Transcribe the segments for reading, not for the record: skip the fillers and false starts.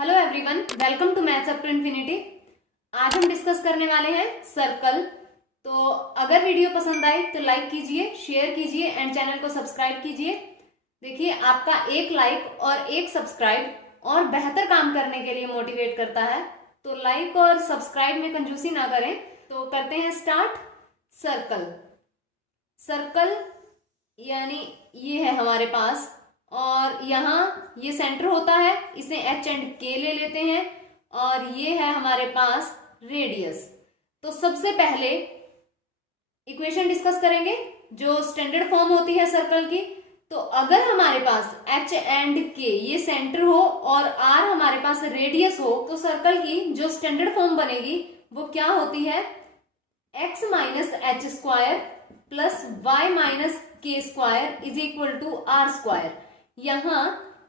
Hello everyone, welcome to maths up to infinity. आज हम discuss करने वाले हैं सर्कल। तो अगर वीडियो पसंद आए तो लाइक कीजिए, शेयर कीजिए एंड चैनल को सब्सक्राइब कीजिए। देखिए, आपका एक लाइक और एक सब्सक्राइब और बेहतर काम करने के लिए मोटिवेट करता है। तो लाइक और सब्सक्राइब में कंजूसी ना करें। तो करते हैं स्टार्ट। सर्कल सर्कल यानी ये है हमारे पास, और यहाँ ये सेंटर होता है, इसे एच एंड के ले लेते हैं, और ये है हमारे पास रेडियस। तो सबसे पहले इक्वेशन डिस्कस करेंगे जो स्टैंडर्ड फॉर्म होती है सर्कल की। तो अगर हमारे पास एच एंड के ये सेंटर हो और आर हमारे पास रेडियस हो, तो सर्कल की जो स्टैंडर्ड फॉर्म बनेगी वो क्या होती है, x minus h square plus y minus k square is equal to r square. यहाँ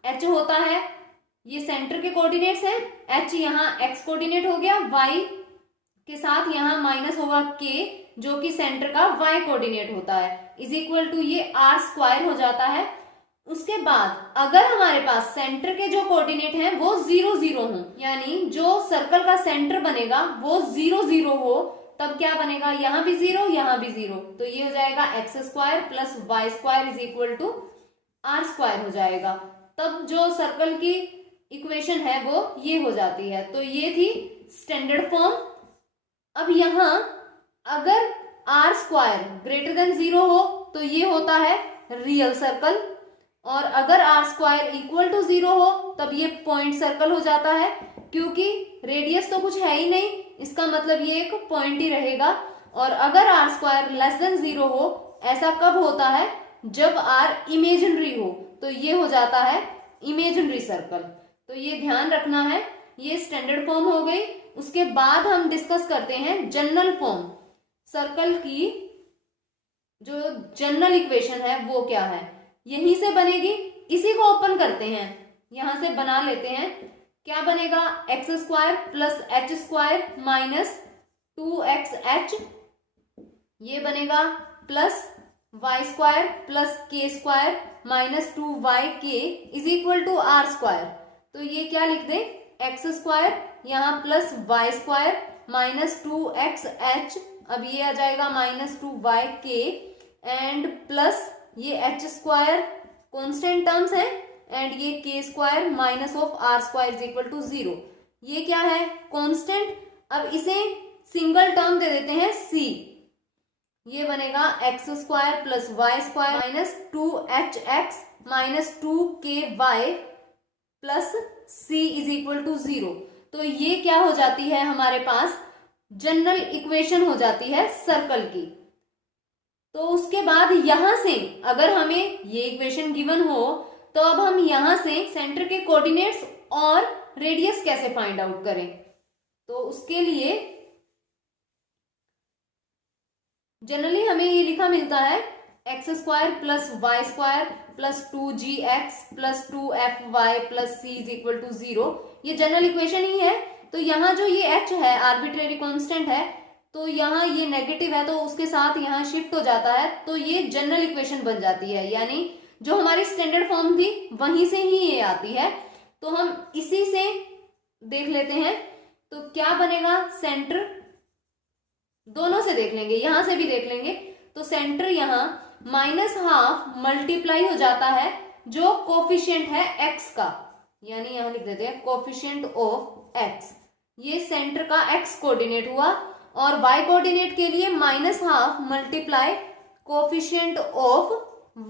h होता है, ये सेंटर के कोऑर्डिनेट्स हैं, h यहाँ x कोऑर्डिनेट हो गया, y के साथ यहाँ माइनस होगा k जो कि सेंटर का y कोऑर्डिनेट होता है, इज इक्वल टू ये r स्क्वायर हो जाता है। उसके बाद अगर हमारे पास सेंटर के जो कोऑर्डिनेट हैं वो 0 0 हो, यानी जो सर्कल का सेंटर बनेगा वो 0 0 हो, तब क्या बनेगा, यहाँ भी 0 यहाँ भी 0, तो ये हो जाएगा x square plus y square is equal to r square हो जाएगा। तब जो सर्कल की इक्वेशन है वो ये हो जाती है। तो ये थी स्टैंडर्ड फॉर्म। अब यहाँ अगर आर स्क्वायर ग्रेटर देन 0 हो तो ये होता है रियल सर्कल, और अगर आर स्क्वायर इक्वल टू 0 हो तब ये पॉइंट सर्कल हो जाता है, क्योंकि रेडियस तो कुछ है ही नहीं, इसका मतलब ये एक पॉइंट ही रहेगा। और अगर आर स्क्वायर लेस देन 0 हो, ऐसा कब होता है, जब आर इमेजिनरी हो, तो ये हो जाता है इमेजिनरी सर्कल। तो ये ध्यान रखना है। ये स्टैंडर्ड फॉर्म हो गई। उसके बाद हम डिस्कस करते हैं जनरल फॉर्म। सर्कल की जो जनरल इक्वेशन है वो क्या है, यहीं से बनेगी। इसी को ओपन करते हैं, यहां से बना लेते हैं। क्या बनेगा, x square plus h square minus 2xh, ये बनेगा plus y square plus k square minus 2yk is equal to r square. तो ये क्या लिख दें, एक्स स्क्वायर यहाँ plus y square minus 2xh, अब ये आ जाएगा माइनस 2yk एंड प्लस ये एच स्क्वायर कॉन्स्टेंट टर्म्स है, एंड ये k square minus of r square is equal to 0। ये क्या है, कांस्टेंट। अब इसे सिंगल टर्म दे देते हैं c, ये बनेगा x square plus y square minus 2hx minus 2ky plus c is equal to 0। तो ये क्या हो जाती है, हमारे पास जनरल इक्वेशन हो जाती है सर्कल की। तो उसके बाद यहां से अगर हमें ये इक्वेशन गिवन हो, तो अब हम यहां से सेंटर के कोऑर्डिनेट्स और रेडियस कैसे फाइंड आउट करें। तो उसके लिए जनरली हमें ये लिखा मिलता है x square plus y square plus 2gx plus 2fy plus c is equal to 0। ये जनरल इक्वेशन ही है। तो यहाँ जो ये h है आर्बिट्रेरी कांस्टेंट है, तो यहाँ ये नेगेटिव है तो उसके साथ यहाँ शिफ्ट हो जाता है, तो ये जनरल इक्वेशन बन जाती है, यानी जो हमारी स्टैंडर्ड फॉर्म थी वहीं से ही ये आती है। तो हम इसी से देख लेते हैं। तो क्या बनेगा, सेंटर दोनों से देख लेंगे, यहां से भी देख लेंगे। तो सेंटर यहाँ माइनस हाफ मल्टीप्लाई हो जाता है जो कोफिशिएंट है x का, यानी यहां लिख देते हैं कोफिशिएंट ऑफ x। ये सेंटर का x कोऑर्डिनेट हुआ, और y कोऑर्डिनेट के लिए minus half multiply coefficient of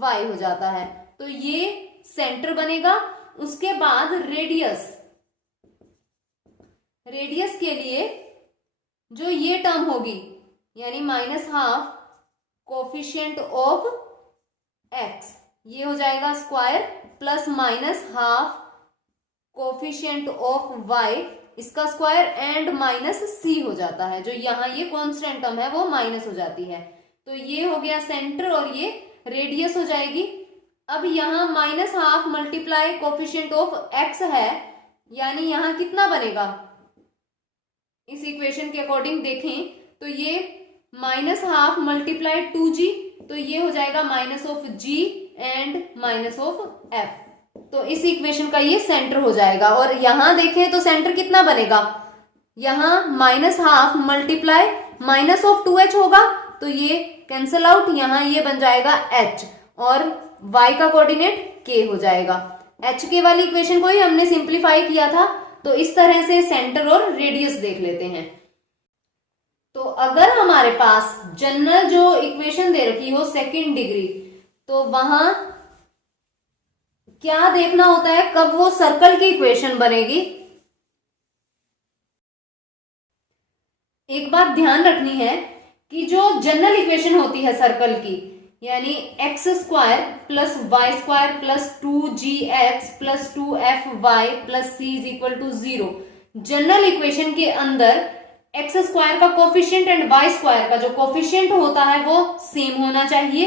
y हो जाता है। तो ये सेंटर बनेगा। उसके बाद रेडियस के लिए जो ये टर्म होगी, यानी minus half coefficient of x, ये हो जाएगा square plus minus half coefficient of y, इसका स्क्वायर एंड माइनस c हो जाता है। जो यहाँ ये कांस्टेंट टर्म है वो माइनस हो जाती है। तो ये हो गया सेंटर और ये रेडियस हो जाएगी। अब यहाँ minus half multiply coefficient of x है, यानी यहाँ कितना बनेगा, इस इक्वेशन के अकॉर्डिंग देखें तो ये माइनस हाफ मल्टीप्लाई 2g, तो ये हो जाएगा minus of g and minus of f। तो इस इक्वेशन का ये सेंटर हो जाएगा। और यहां देखें तो सेंटर कितना बनेगा, यहां -½ मल्टीप्लाई -2h होगा, तो ये कैंसिल आउट, यहां ये बन जाएगा h और y का कोऑर्डिनेट k हो जाएगा। h k वाली इक्वेशन को ही हमने सिंप्लीफाई किया था। तो इस तरह से सेंटर और रेडियस देख लेते हैं। तो अगर हमारे पास जनरल जो इक्वेशन दे रखी हो सेकंड डिग्री, तो वहां क्या देखना होता है, कब वो सर्कल की इक्वेशन बनेगी। एक बात ध्यान रखनी है कि जो जनरल इक्वेशन होती है सर्कल की, यानी x² plus y² plus 2gx plus 2fy plus c is equal to 0, general equation के अंदर x² का कोफिशिएंट एंड y² का जो कोफिशिएंट होता है वो सेम होना चाहिए।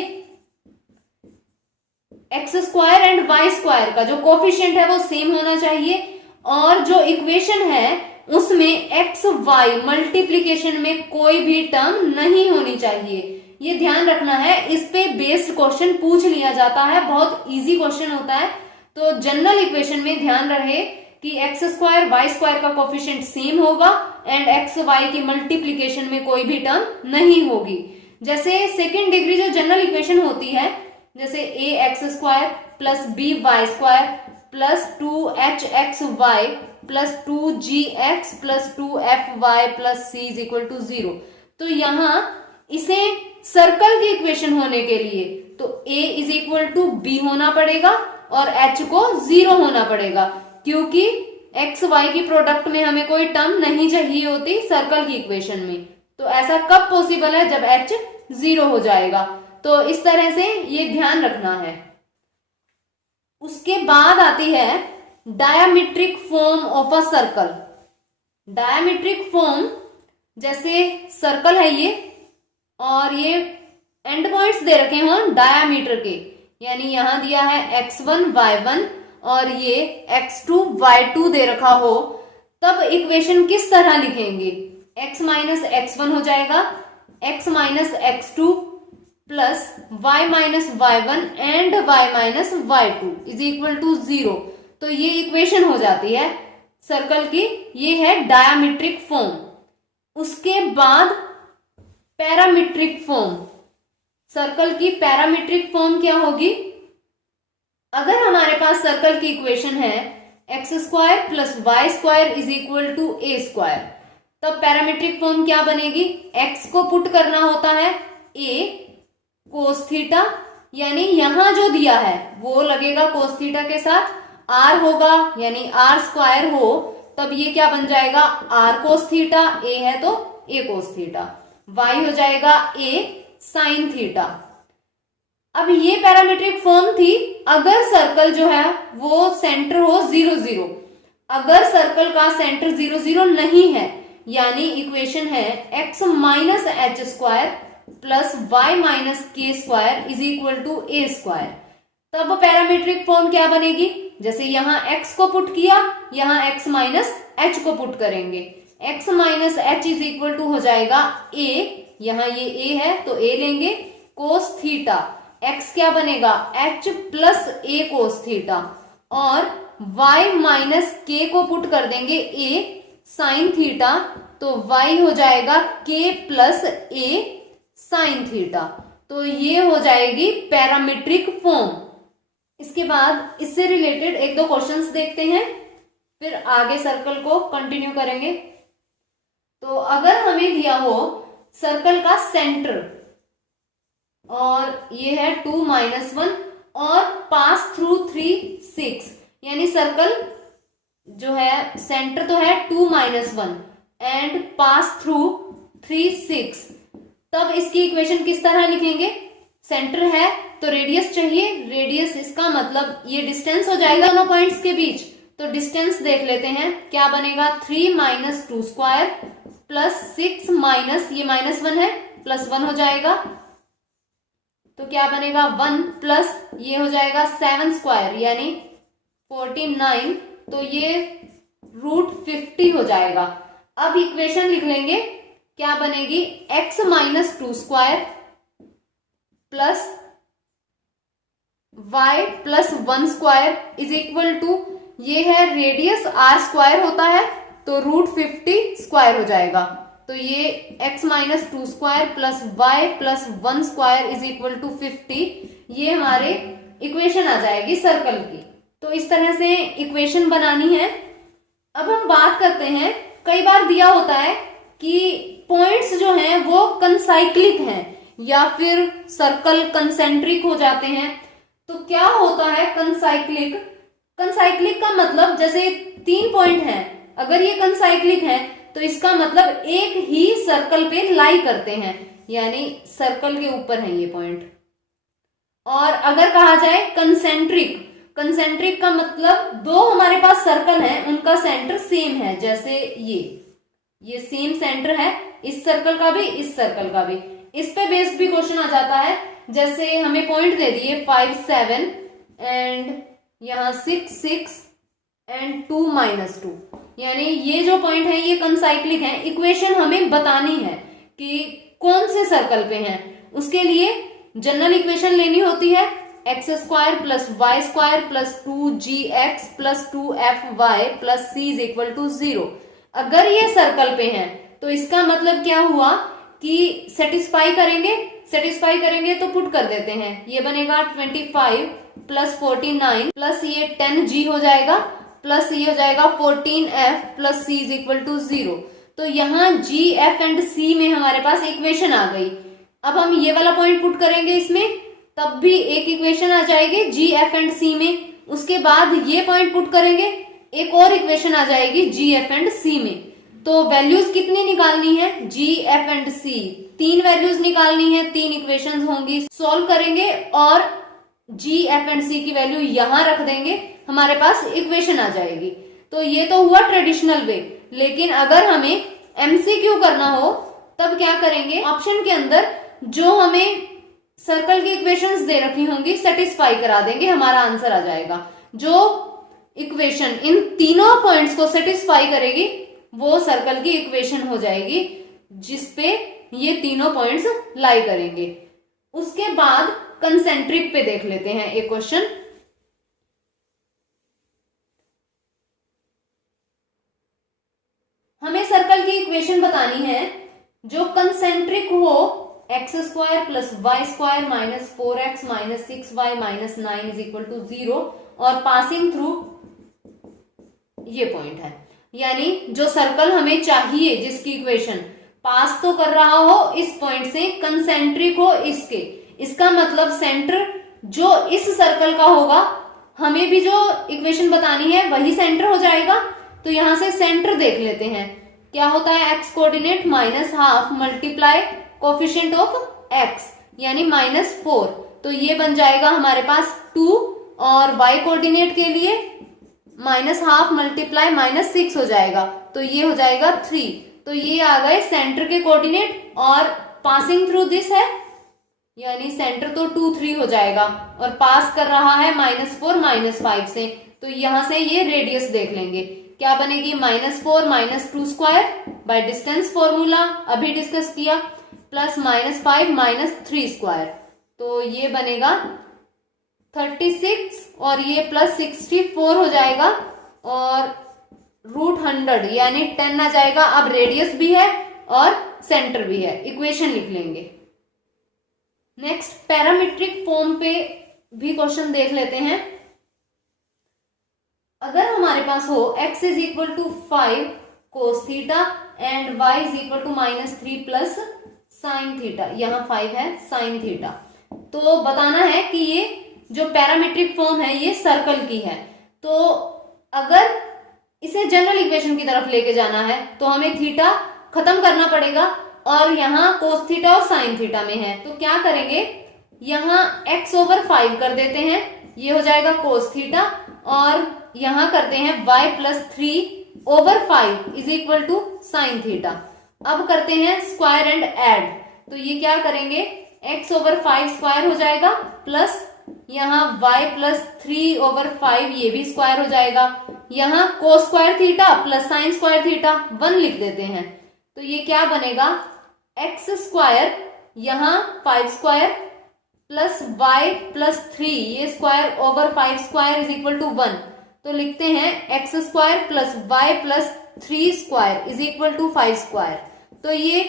x² एंड y² का जो कोफिशिएंट है वो सेम होना चाहिए। और जो इक्वेशन है उसमें x y मल्टीप्लीकेशन में कोई भी टर्म नहीं होनी चाहिए। ये ध्यान रखना है, इस पे बेस्ड क्वेश्चन पूछ लिया जाता है, बहुत इजी क्वेश्चन होता है। तो जनरल इक्वेशन में ध्यान रहे कि x² y² का कोफिशिएंट सेम होगा एंड x y की मल्टीप्लीकेशन में कोई भी टर्म नहीं होगी। जैसे सेकेंड डिग्री जो जनरल इक्वेशन होती है, जैसे ax² plus by² plus 2hxy plus 2gx plus 2fy plus c is equal to 0, तो यहां इसे सर्कल की इक्वेशन होने के लिए तो a is equal to b होना पड़ेगा और h को 0 होना पड़ेगा, क्योंकि x y की प्रोडक्ट में हमें कोई टर्म नहीं चाहिए होती सर्कल की इक्वेशन में। तो ऐसा कब पॉसिबल है, जब h 0 हो जाएगा। तो इस तरह से ये ध्यान रखना है। उसके बाद आती है diametric form of a circle. Diametric form, जैसे सर्कल है ये और ये एंड पॉइंट्स दे रखे हो डायामीटर के, यानी यहां दिया है x1 y1 और ये x2 y2 दे रखा हो, तब इक्वेशन किस तरह लिखेंगे, x माइनस x1 हो जाएगा, x minus x2 plus y minus y1 and y minus y2 is equal to 0। तो ये इक्वेशन हो जाती है सर्कल की, ये है डायमीट्रिक फॉर्म। उसके बाद पैरामीट्रिक फॉर्म, सर्कल की पैरामीट्रिक फॉर्म क्या होगी, अगर हमारे पास सर्कल की इक्वेशन है x² plus y² is equal to a², तब पैरामीट्रिक फॉर्म क्या बनेगी, x को पुट करना होता है a cos थीटा, यानी यहां जो दिया है वो लगेगा cos थीटा के साथ, r होगा यानी r² हो, तब ये क्या बन जाएगा r cos थीटा, a है तो a cos थीटा, y हो जाएगा a sin थीटा। अब ये पैरामीट्रिक फॉर्म थी अगर सर्कल जो है वो सेंटर हो 0 0। अगर सर्कल का सेंटर 0 0 नहीं है, यानी इक्वेशन है x minus h² plus y minus k² is equal to a², तब पैरामीट्रिक फॉर्म क्या बनेगी, जैसे यहां x को पुट किया, यहां x माइनस h को पुट करेंगे, x minus h is equal to हो जाएगा a, यहां ये a है तो a लेंगे, cos थीटा, x क्या बनेगा h plus a cos theta, और y माइनस k को पुट कर देंगे a sin थीटा, तो y हो जाएगा k plus a sin theta. तो ये हो जाएगी पैरामीट्रिक फॉर्म। इसके बाद इससे रिलेटेड एक दो क्वेश्चंस देखते हैं, फिर आगे सर्कल को कंटिन्यू करेंगे। तो अगर हमें दिया हो सर्कल का सेंटर और ये है 2 - 1 और पास थ्रू 3 6, यानी सर्कल जो है सेंटर तो है 2 - 1 एंड पास थ्रू 3 6, तब इसकी इक्वेशन किस तरह लिखेंगे, सेंटर है तो रेडियस चाहिए, रेडियस इसका मतलब ये डिस्टेंस हो जाएगा दोनों पॉइंट्स के बीच, तो डिस्टेंस देख लेते हैं क्या बनेगा, 3 - 2² प्लस 6 माइनस ये -1 है प्लस 1 हो जाएगा, तो क्या बनेगा 1 प्लस ये हो जाएगा 7² यानी 49, तो ये √50 हो जाएगा। अब इक्वेशन लिख लेंगे, क्या बनेगी, x minus 2² plus y plus 1 square is equal to, ये है रेडियस r स्क्वायर होता है तो √50 स्क्वायर हो जाएगा। तो ये x minus 2 square plus y plus 1 square is equal to 50, ये हमारे इक्वेशन आ जाएगी सर्कल की। तो इस तरह से इक्वेशन बनानी है। अब हम बात करते हैं, कई बार दिया होता है कि पॉइंट्स जो हैं वो कंसाइक्लिक हैं या फिर सर्कल कंसेंट्रिक हो जाते हैं। तो क्या होता है कंसाइक्लिक? कंसाइक्लिक का मतलब जैसे 3 पॉइंट हैं, अगर ये कंसाइक्लिक है तो इसका मतलब एक ही सर्कल पे लाई करते हैं, यानी सर्कल के ऊपर है ये पॉइंट। और अगर कहा जाए कंसेंट्रिक, कंसेंट्रिक का मतलब 2 हमारे पास सर्कल हैं, उनका सेंटर सेम है, जैसे ये सेम सेंटर है, इस सर्कल का भी इस सर्कल का भी। इस पे बेस्ड भी क्वेश्चन आ जाता है, जैसे हमें पॉइंट दे दिए 5 7 एंड यहाँ 6 6 एंड 2 -2, यानी ये जो पॉइंट है ये कंसाइक्लिक है। इक्वेशन हमें बतानी है कि कौन से सर्कल पे हैं। उसके लिए जनरल इक्वेशन लेनी होती है, x square plus y square plus 2gx plus 2fy plus c is equal to 0। अगर ये सर्कल पे हैं तो इसका मतलब क्या हुआ कि सेटिस्फाई करेंगे तो पुट कर देते हैं, ये बनेगा 25 प्लस 49 प्लस ये 10g हो जाएगा प्लस ये हो जाएगा 14f plus c is equal to 0। तो यहाँ g, f एंड c में हमारे पास इक्वेशन आ गई। अब हम ये वाला पॉइंट पुट करेंगे इसमें, तब भी एक इक्वेशन आ जाएगी g, f एंड c में। उसके बाद ये पॉइंट पुट करेंगे, एक और इक्वेशन आ जाएगी g, f एंड c में। तो वैल्यूज कितनी निकालनी है? g, f and c, 3 values निकालनी है, 3 इक्वेशंस होंगी। सॉल्व करेंगे और g, f एंड c की वैल्यू यहां रख देंगे, हमारे पास इक्वेशन आ जाएगी। तो ये तो हुआ ट्रेडिशनल वे। लेकिन अगर हमें MCQ करना हो तब क्या करेंगे? ऑप्शन के अंदर जो हमें सर्कल की इक्वेशंस दे रखी होंगी सेटिस्फाई करा देंगे, हमारा आंसर आ जाएगा। जो इक्वेशन इन तीनों पॉइंट्स को सेटिस्फाई करेगी वो सर्कल की इक्वेशन हो जाएगी, जिसपे ये तीनों पॉइंट्स लाई करेंगे। उसके बाद कंसेंट्रिक पे देख लेते हैं एक क्वेश्चन। हमें सर्कल की इक्वेशन बतानी है जो कंसेंट्रिक हो, x square plus y square minus 4x minus 6y minus 9 is equal to 0 और पासिंग थ्रू ये पॉइंट है। यानी जो सर्कल हमें चाहिए, जिसकी इक्वेशन पास तो कर रहा हो इस पॉइंट से, कंसेंट्रिक हो इसके, इसका मतलब सेंटर जो इस सर्कल का होगा, हमें भी जो इक्वेशन बतानी है वही सेंटर हो जाएगा। तो यहां से सेंटर देख लेते हैं, क्या होता है? X coordinate minus half multiply coefficient of x यानी -4, तो ये बन जाएगा हमारे पास 2 और y कोऑर्डिनेट के लिए माइनस हाफ मल्टीप्लाई -6 हो जाएगा, तो ये हो जाएगा 3। तो ये आ गए सेंटर के कोऑर्डिनेट और पासिंग थ्रू दिस है, यानी सेंटर तो 2 3 हो जाएगा और पास कर रहा है -4 -5 से। तो यहां से ये रेडियस देख लेंगे, क्या बनेगी? -4 -2 स्क्वायर बाय डिस्टेंस फॉर्मूला अभी डिस्कस किया, प्लस -5 -3 स्क्वायर, तो ये बनेगा 36 और ये प्लस 64 हो जाएगा और √100 यानी 10 आ जाएगा। अब रेडियस भी है और सेंटर भी है, इक्वेशन लिख लेंगे। नेक्स्ट पैरामीट्रिक फॉर्म पे भी क्वेश्चन देख लेते हैं। अगर हमारे पास हो x is equal to 5 cos theta and y is equal to -3 plus sine theta, यहाँ 5 है साइन थीटा, तो बताना है कि ये जो पैरामीट्रिक फॉर्म है ये सर्कल की है। तो अगर इसे जनरल इक्वेशन की तरफ लेके जाना है तो हमें थीटा खत्म करना पड़ेगा और यहाँ कोस थीटा और साइन थीटा में है, तो क्या करेंगे? यहाँ x/5 कर देते हैं, ये हो जाएगा कोस थीटा, और यहाँ करते हैं y+3/5 is equal to sine theta. अब करते हैं स्क्वायर एंड ऐड, तो ये क्या करेंगे? x/5 स्क्वायर हो जाएगा प्लस यहाँ y+3/5 ये भी स्क्वायर हो जाएगा, यहाँ कोस square theta plus sign square theta 1 लिख देते हैं, तो ये क्या बनेगा? x स्क्वायर यहाँ 5 स्क्वायर प्लस वाई प्लस 3 ये square over 5 square is equal to 1। तो लिखते हैं x square plus y plus 3 square is equal to 5 square. तो ये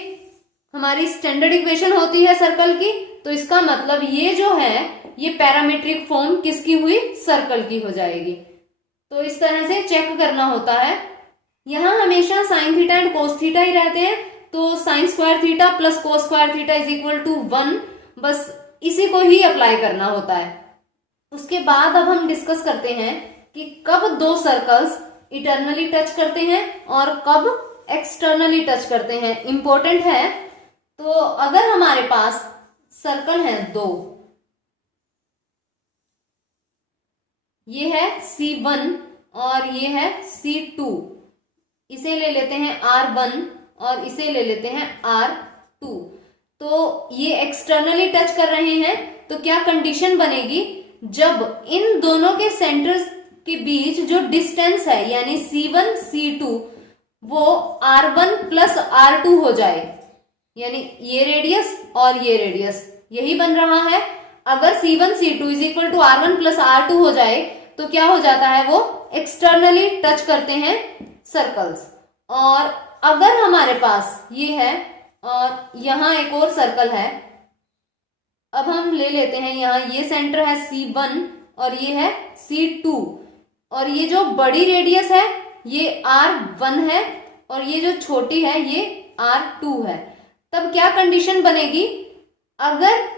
हमारी स्टैंडर्ड इक्वेशन होती है सर्कल की। तो इसका मतलब ये जो है ये पैरामीट्रिक फॉर्म किसकी हुई, सर्कल की हो जाएगी। तो इस तरह से चेक करना होता है। यहां हमेशा sine theta and cos theta ही रहते हैं, तो sine square theta plus cos square theta is equal to 1, बस इसी को ही अप्लाई करना होता है। उसके बाद अब हम डिस्कस करते हैं कि कब दो सर्कल्स इंटरनली टच करते हैं और कब एक्सटर्नली टच करते हैं, इंपॉर्टेंट है। तो अगर हमारे पास सर्कल है दो, ये है C1 और ये है C2, इसे ले लेते हैं R1 और इसे ले लेते हैं R2। तो ये एक्सटर्नली टच कर रहे हैं, तो क्या कंडीशन बनेगी, जब इन दोनों के सेंटर्स के बीच जो डिस्टेंस है यानी C1 C2 वो R1 प्लस R2 हो जाए, यानी ये रेडियस और ये रेडियस यही बन रहा है। अगर C1 C2 is equal to R1 plus R2 हो जाए तो क्या हो जाता है, वो एक्सटर्नली टच करते हैं सर्कल्स। और अगर हमारे पास ये है और यहां एक और सर्कल है, अब हम ले लेते हैं यहां ये सेंटर है C1 और ये है C2 और ये जो बड़ी रेडियस है ये R1 है और ये जो छोटी है ये R2 है। तब क्या कंडीशन बनेगी, अगर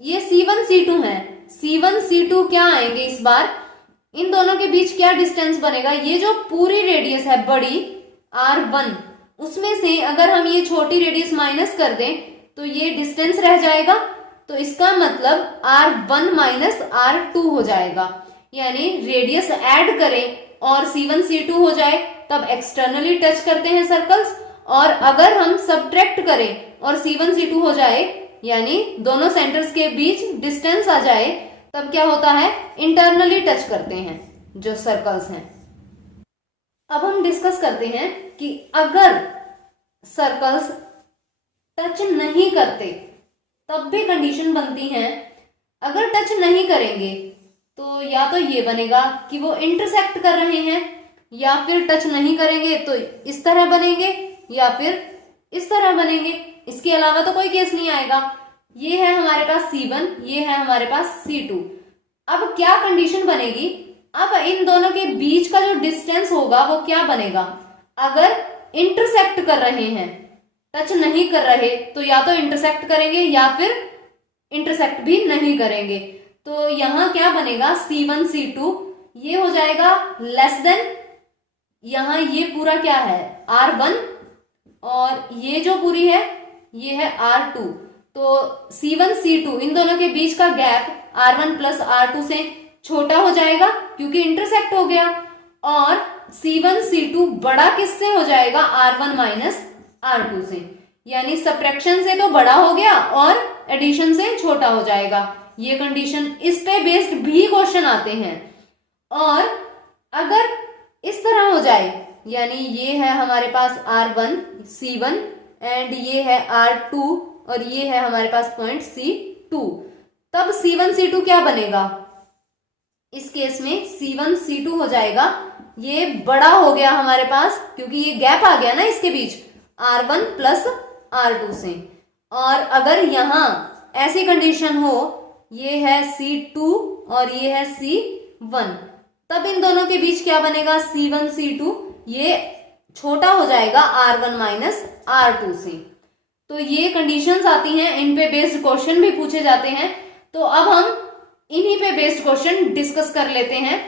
ये C1 C2 है, C1 C2 क्या आएंगे इस बार, इन दोनों के बीच क्या डिस्टेंस बनेगा, ये जो पूरी रेडियस है बड़ी R1 उसमें से अगर हम ये छोटी रेडियस माइनस कर दें तो ये डिस्टेंस रह जाएगा। तो इसका मतलब R1 माइनस R2 हो जाएगा, यानी रेडियस ऐड करें और C1 C2 हो जाए तब एक्सटर्नली टच करते हैं सर्कल्स, और अगर हम सब्ट्रैक्ट करें और C1 C2 हो जाए यानी दोनों सेंटर्स के बीच डिस्टेंस आ जाए तब क्या होता है, इंटरनली टच करते हैं जो सर्कल्स हैं। अब हम डिस्कस करते हैं कि अगर सर्कल्स टच नहीं करते तब भी कंडीशन बनती है। अगर टच नहीं करेंगे तो या तो ये बनेगा कि वो इंटरसेक्ट कर रहे हैं, या फिर टच नहीं करेंगे तो इस तरह बनेंगे या फिर इस तरह बनेंगे, इसके अलावा तो कोई केस नहीं आएगा। ये है हमारे पास C1, ये है हमारे पास C2। अब क्या कंडीशन बनेगी, अब इन दोनों के बीच का जो डिस्टेंस होगा वो क्या बनेगा, अगर इंटरसेक्ट कर रहे हैं, टच नहीं कर रहे तो या तो इंटरसेक्ट करेंगे या फिर इंटरसेक्ट भी नहीं करेंगे। तो यहां क्या बनेगा, C1 C2 ये हो जाएगा लेस देन, यहां ये पूरा क्या है R1 और ये जो पूरी है ये है R2। तो C1 C2 इन दोनों के बीच का गैप R1 प्लस R2 से छोटा हो जाएगा क्योंकि इंटरसेक्ट हो गया, और C1 C2 बड़ा किससे हो जाएगा, R1 माइनस R2 से, यानी सब्ट्रैक्शन से तो बड़ा हो गया और एडिशन से छोटा हो जाएगा। ये कंडीशन, इस पे बेस्ड भी क्वेश्चन आते हैं। और अगर इस तरह हो जाए, यानी ये है हमारे पास R1 C1 एंड ये है R2 और ये है हमारे पास पॉइंट C2, तब C1 C2 क्या बनेगा, इस केस में C1 C2 हो जाएगा, ये बड़ा हो गया हमारे पास क्योंकि ये गैप आ गया ना इसके बीच R1 प्लस R2 से। और अगर यहां ऐसी कंडीशन हो, ये है C2 और ये है C1, तब इन दोनों के बीच क्या बनेगा, C1 C2 ये छोटा हो जाएगा R1 माइनस R2 से। तो ये कंडीशंस आती हैं, इन पे बेस्ड क्वेश्चन भी पूछे जाते हैं। तो अब हम इन्हीं पे बेस्ड क्वेश्चन डिस्कस कर लेते हैं।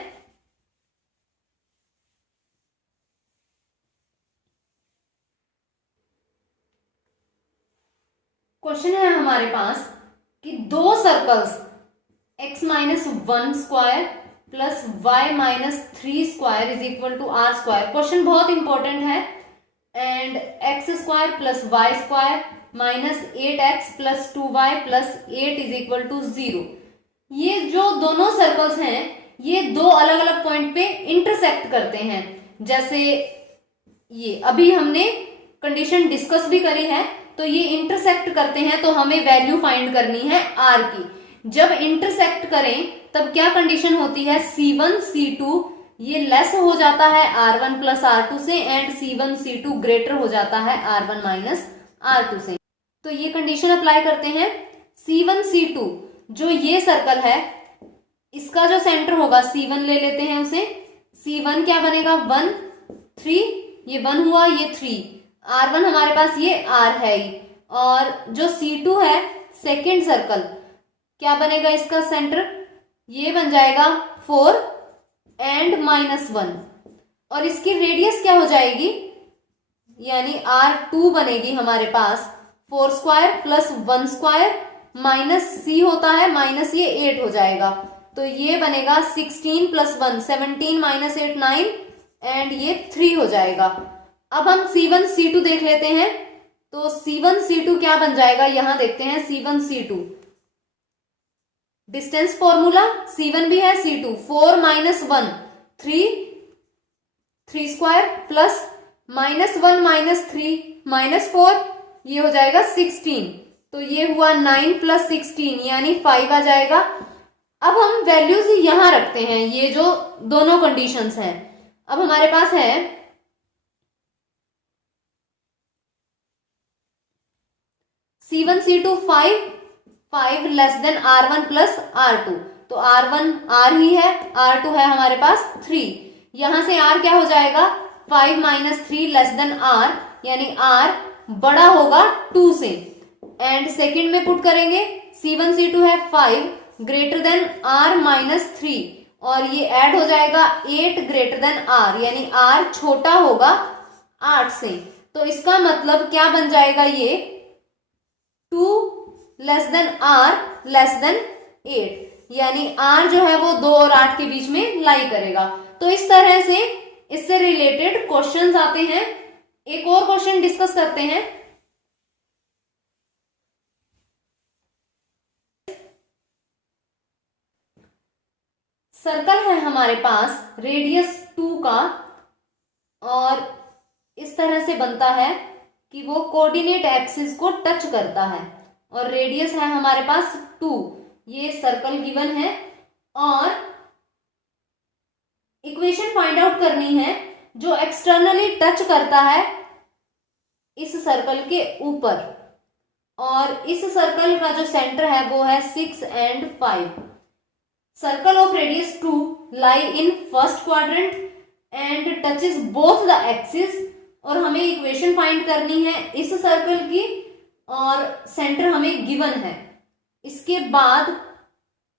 क्वेश्चन है हमारे पास कि दो circles x minus 1 square plus y minus 3 square is equal to r square. Question बहुत इंपॉर्टेंट है। And x square plus y square minus 8x plus 2y plus 8 is equal to 0। ये जो दोनों सर्कल्स हैं ये दो अलग अलग पॉइंट पे इंटरसेक्ट करते हैं। जैसे ये अभी हमने कंडीशन डिस्कस भी करी है, तो ये इंटरसेक्ट करते हैं तो हमें वैल्यू फाइंड करनी है r की। जब इंटरसेक्ट करें तब क्या कंडीशन होती है, C1 C2 ये लेस हो जाता है R1 प्लस R2 से एंड C1 C2 ग्रेटर हो जाता है R1 माइनस R2 से। तो ये कंडीशन अप्लाई करते हैं। C1 C2 जो ये सर्कल है इसका जो सेंटर होगा C1 ले लेते हैं उसे। C1 क्या बनेगा 1 3, ये 1 हुआ ये 3, R1 हमारे पास ये R है ही, और जो C2 है सेकेंड सर्कल क्या बनेगा इसका सेंटर, ये बन जाएगा 4 एंड -1, और इसकी रेडियस क्या हो जाएगी यानी R2 बनेगी हमारे पास 4 square plus 1 square minus C होता है माइनस ये 8 हो जाएगा, तो ये बनेगा 16 प्लस 1 17 माइनस 8 9 एंड ये 3 हो जाएगा। अब हम C1 C2 देख लेते हैं, तो C1 C2 क्या बन जाएगा यहां देखते हैं। C1 C2 distance formula C1 भी है C2 4 minus 1 3 square plus -1 minus 3 minus 4 ये हो जाएगा 16, तो ये हुआ 9 प्लस 16 यानी 5 आ जाएगा। अब हम वैल्यूज यहां रखते हैं, ये जो दोनों कंडीशंस हैं। अब हमारे पास है C1 C2 5 less than R1 plus R2, तो R1 R ही है, R2 है हमारे पास 3, यहां से R क्या हो जाएगा 5 माइनस 3 लेस देन R यानी R बड़ा होगा 2 से, एंड सेकंड में पुट करेंगे C1 C2 है 5 ग्रेटर देन R माइनस 3, और ये ऐड हो जाएगा 8 ग्रेटर देन R यानी R छोटा होगा 8 से, तो इसका मतलब क्या बन जाएगा ये 2 less than R less than 8 यानी R जो है वो 2 और 8 के बीच में लाई करेगा। तो इस तरह से इससे रिलेटेड क्वेश्चंस आते हैं। एक और क्वेश्चन डिस्कस करते हैं। सर्कल है हमारे पास रेडियस 2 का, और इस तरह से बनता है कि वो कोऑर्डिनेट एक्सिस को टच करता है, और रेडियस है हमारे पास 2, ये सर्कल गिवन है, और इक्वेशन फाइंड आउट करनी है जो एक्सटर्नली टच करता है इस सर्कल के ऊपर, और इस सर्कल का जो सेंटर है वो है 6 and 5। Circle of radius 2 lie in first quadrant and touches both the axis, और हमें इक्वेशन फाइंड करनी है इस सर्कल की, और सेंटर हमें गिवन है। इसके बाद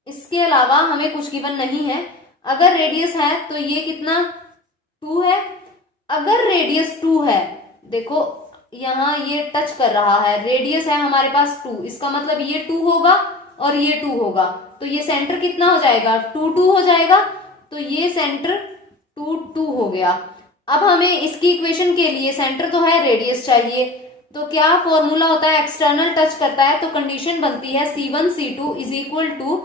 इसके अलावा हमें कुछ गिवन नहीं है। अगर रेडियस है तो ये कितना 2 है, अगर रेडियस 2 है, देखो यहां ये टच कर रहा है, रेडियस है हमारे पास 2, इसका मतलब ये 2 होगा और ये 2 होगा, तो ये सेंटर कितना हो जाएगा 2 2 हो जाएगा, तो ये सेंटर 2 2 हो गया। अब हमें इसकी इक्वेशन के लिए सेंटर तो है, रेडियस चाहिए, तो क्या फॉर्मूला होता है, एक्सटर्नल टच करता है तो कंडीशन बनती है C1 C2 is equal to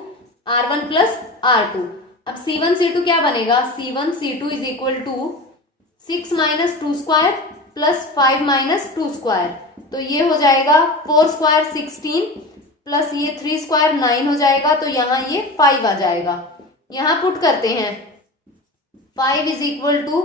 R1 plus R2। अब C1 C2 क्या बनेगा, C1 C2 is equal to 6 minus 2 square plus 5 minus 2 square, तो ये हो जाएगा 4 स्क्वायर 16 प्लस ये 3 स्क्वायर 9 हो जाएगा, तो यहाँ ये 5 आ जाएगा। यहाँ पुट करते हैं 5 इज इक्वल टू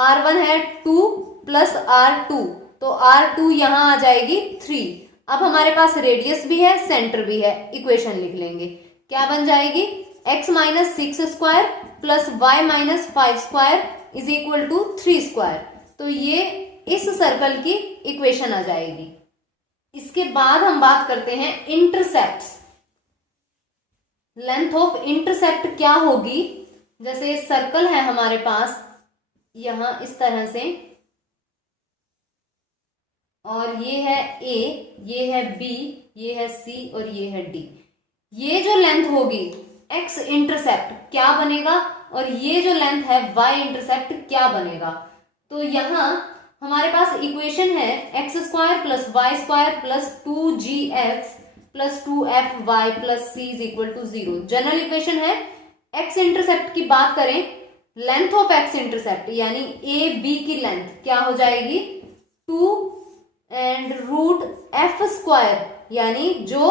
R1 है 2 प्लस R2, तो R2 यहाँ आ जाएगी 3। अब हमारे पास रेडियस भी है सेंटर भी है, इक्वेशन लिख लेंगे, क्या बन जाएगी x minus 6 square plus y minus 5 square is equal to 3 square, तो ये इस सर्कल की इक्वेशन आ जाएगी। इसके बाद हम बात करते हैं इंटरसेप्ट। लेंथ ऑफ इंटरसेप्ट क्या होगी, जैसे सर्कल है हमारे पास यहां इस तरह से, और ये है A, ये है B, ये है C और ये है D। ये जो लेंथ होगी x इंटरसेप्ट क्या बनेगा, और ये जो लेंथ है y इंटरसेप्ट क्या बनेगा। तो यहां हमारे पास इक्वेशन है x square plus y square plus 2gx plus 2fy plus c is equal to 0। General equation है। एक्स इंटरसेप्ट की बात करें, लेंथ ऑफ एक्स इंटरसेप्ट यानी ए बी की लेंथ क्या हो जाएगी 2 एंड रूट एफ स्क्वायर, यानी जो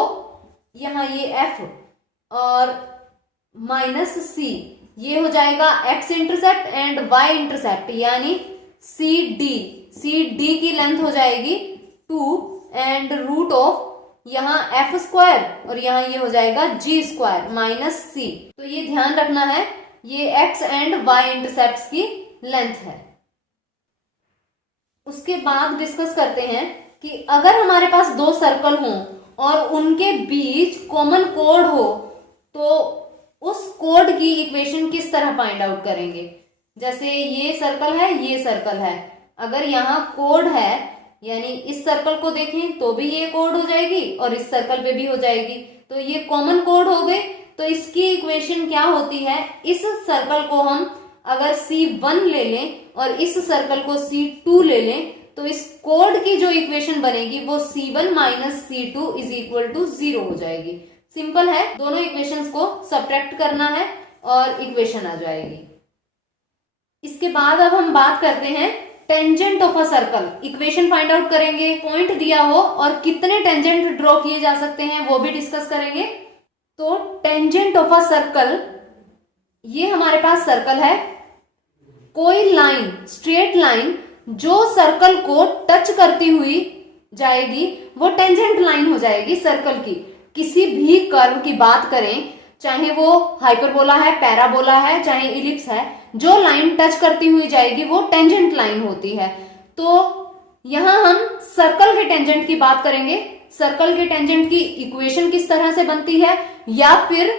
यहाँ ये f और माइनस सी, ये हो जाएगा x intercept and y intercept, यानी सी डी की लेंथ हो जाएगी 2 एंड रूट ऑफ यहाँ एफ स्क्वायर और यहाँ ये हो जाएगा जी स्क्वायर माइनस सी। तो ये ध्यान रखना है, ये एक्स एंड वाई इंटरसेप्ट की लेंथ है। उसके बाद डिस्कस करते हैं कि अगर हमारे पास दो सर्कल हों और उनके बीच कॉमन कोड हो तो उस कोड की इक्वेशन किस तरह फाइंड आउट करेंगे। जैसे ये सर्कल है, ये सर्कल है, अगर यहाँ कोड है यानी इस सर्कल को देखें तो भी ये कोड हो जाएगी और इस सर्कल पे भी हो जाएगी, तो ये कॉमन कोड हो गए। तो इसकी इक्वेशन क्या होती है, इस सर्कल को हम अगर C1 ले लें और इस सर्कल को C2 ले लें तो इस कोड की जो इक्वेशन बनेगी वो C1 minus C2 is equal to 0 हो जाएगी। सिंपल है, दोनों इक्वेशंस को सब्ट्रैक्ट करना है और इक्वेशन आ जाएगी। इसके बाद अब हम बात करते हैं tangent of a circle. Equation find out करेंगे, पॉइंट दिया हो और कितने टेंजेंट ड्रॉ किए जा सकते हैं वो भी डिस्कस करेंगे। तो टेंजेंट ऑफ अ सर्कल, ये हमारे पास सर्कल है, कोई लाइन, स्ट्रेट लाइन जो सर्कल को टच करती हुई जाएगी वो टेंजेंट लाइन हो जाएगी सर्कल की। किसी भी कर्व की बात करें, चाहे वो हाइपरबोला है, पैराबोला है, चाहे इलिप्स है, जो लाइन टच करती हुई जाएगी वो टेंजेंट लाइन होती है। तो यहां हम सर्कल के टेंजेंट की बात करेंगे। सर्कल के टेंजेंट की इक्वेशन किस तरह से बनती है, या फिर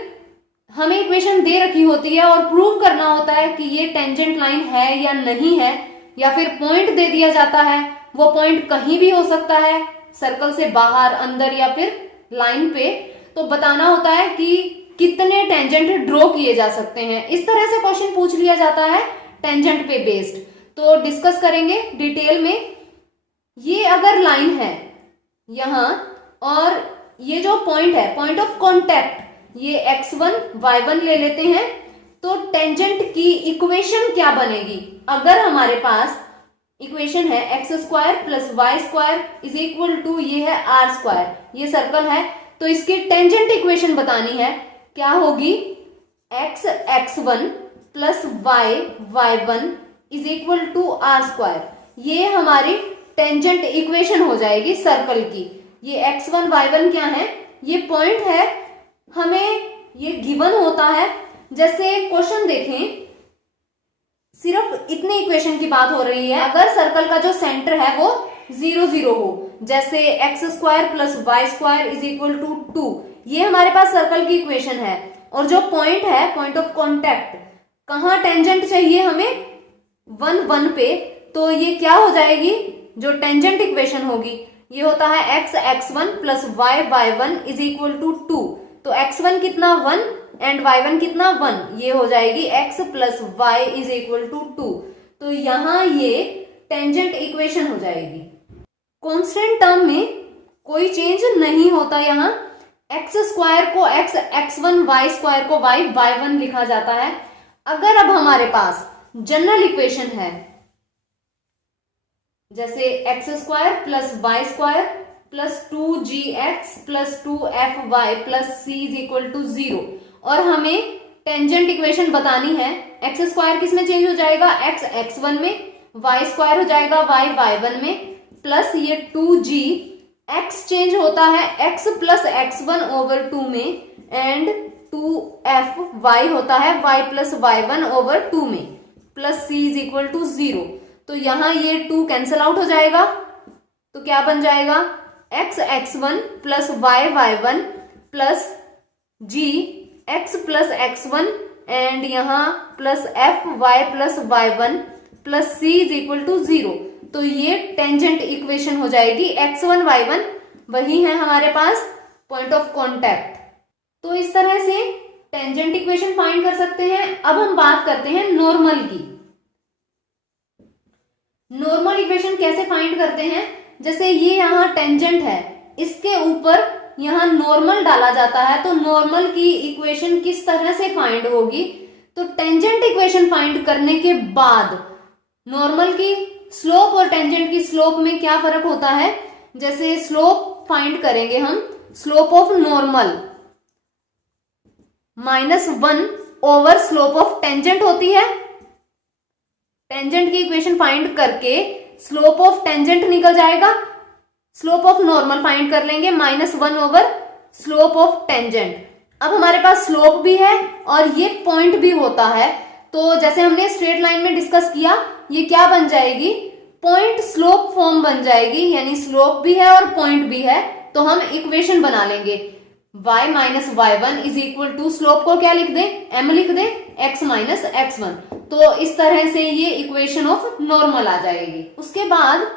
हमें इक्वेशन दे रखी होती है और प्रूव करना होता है कि ये टेंजेंट लाइन है या नहीं है, या फिर पॉइंट दे दिया जाता है, वो पॉइंट कहीं भी हो सकता है, सर्कल से बाहर, अंदर या फिर लाइन पे। तो बताना होता है कि कितने टेंजेंट ड्रॉ किए जा सकते हैं। इस तरह से क्वेश्चन पूछ लिया जाता है टेंजेंट पे बेस्ड। तो डिस्कस करेंगे डिटेल में। ये अगर लाइन है यहां और ये जो पॉइंट है, पॉइंट ऑफ कांटेक्ट, ये x1 y1 ले लेते हैं, तो टेंजेंट की इक्वेशन क्या बनेगी। अगर हमारे पास इक्वेशन है x square plus y square is equal to ये है आर स्क्वायर, ये सर्कल है, तो इसकी टेंजेंट इक्वेशन बतानी है, क्या होगी, x x1 plus y y1 is equal to r square. ये हमारी टेंजेंट इक्वेशन हो जाएगी सर्कल की। ये x1 y1 क्या है, ये पॉइंट है, हमें ये गिवन होता है। जैसे क्वेश्चन देखें, सिर्फ इतनी इक्वेशन की बात हो रही है, अगर सर्कल का जो सेंटर है वो 0 0 हो, जैसे x square plus y square is equal to 2, ये हमारे पास सर्कल की इक्वेशन है। और जो पॉइंट है, पॉइंट ऑफ कांटेक्ट, कहां टेंजेंट चाहिए हमें, 1 1 पे, तो ये क्या हो जाएगी, जो टेंजेंट इक्वेशन होगी ये होता है x x1 plus y y1 is equal to 2। तो x1 कितना 1 एंड y1 कितना 1, ये हो जाएगी x plus y is equal to 2। तो यहां ये टेंजेंट इक्वेशन हो जाएगी। कांस्टेंट टर्म में कोई चेंज नहीं होता, यहाँ एक्स स्क्वायर को एक्स x1, वाई स्क्वायर को वाई y1 लिखा जाता है। अगर अब हमारे पास जनरल इक्वेशन है, जैसे x square plus y square plus 2gx plus 2fy plus c is equal to 0, और हमें टेंजेंट इक्वेशन बतानी है, एक्स स्क्वायर किस में चेंज हो जाएगा, एक्स x1 में, वाई स्क्वायर हो जाएगा वाई y1 में, प्लस ये 2g, x चेंज होता है x प्लस x1 ओवर 2 में, एंड 2fy होता है y प्लस y1 ओवर 2 में, plus c is equal to 0। तो यहां ये 2 कैंसिल आउट हो जाएगा, तो क्या बन जाएगा, x x1 plus y y1 plus g x plus x1 and यहां plus f y plus y1 plus c is equal to 0। तो ये टेंजेंट इक्वेशन हो जाएगी। x1 y1 वही है हमारे पास पॉइंट ऑफ कांटेक्ट। तो इस तरह से टेंजेंट इक्वेशन फाइंड कर सकते हैं। अब हम बात करते हैं नॉर्मल की। नॉर्मल इक्वेशन कैसे फाइंड करते हैं, जैसे ये यहाँ टेंजेंट है, इसके ऊपर यहाँ नॉर्मल डाला जाता है, तो नॉर्मल की इक्वेशन किस तरह से फाइंड होगी। तो टेंजेंट इक्वेशन फाइंड करने के बाद नॉर्मल की स्लोप और टेंजेंट की स्लोप में क्या फर्क होता है। जैसे स्लोप फाइंड करेंगे हम, slope of normal, -1 over slope of tangent होती है। टेंजेंट की इक्वेशन फाइंड करके स्लोप ऑफ टेंजेंट निकल जाएगा, स्लोप ऑफ नॉर्मल फाइंड कर लेंगे, -1 ओवर स्लोप ऑफ टेंजेंट। अब हमारे पास स्लोप भी है और ये पॉइंट भी होता है, तो जैसे हमने स्ट्रेट लाइन में डिस्कस किया, ये क्या बन जाएगी, पॉइंट स्लोप फॉर्म बन जाएगी, यानी स्लोप भी है और पॉइंट भी है। तो हम इक्वेशन बना लेंगे, y minus y1 is equal to, slope को क्या लिख दें, m लिख दें, x माइनस x1। तो इस तरह से ये इक्वेशन ऑफ नॉर्मल आ जाएगी। उसके बाद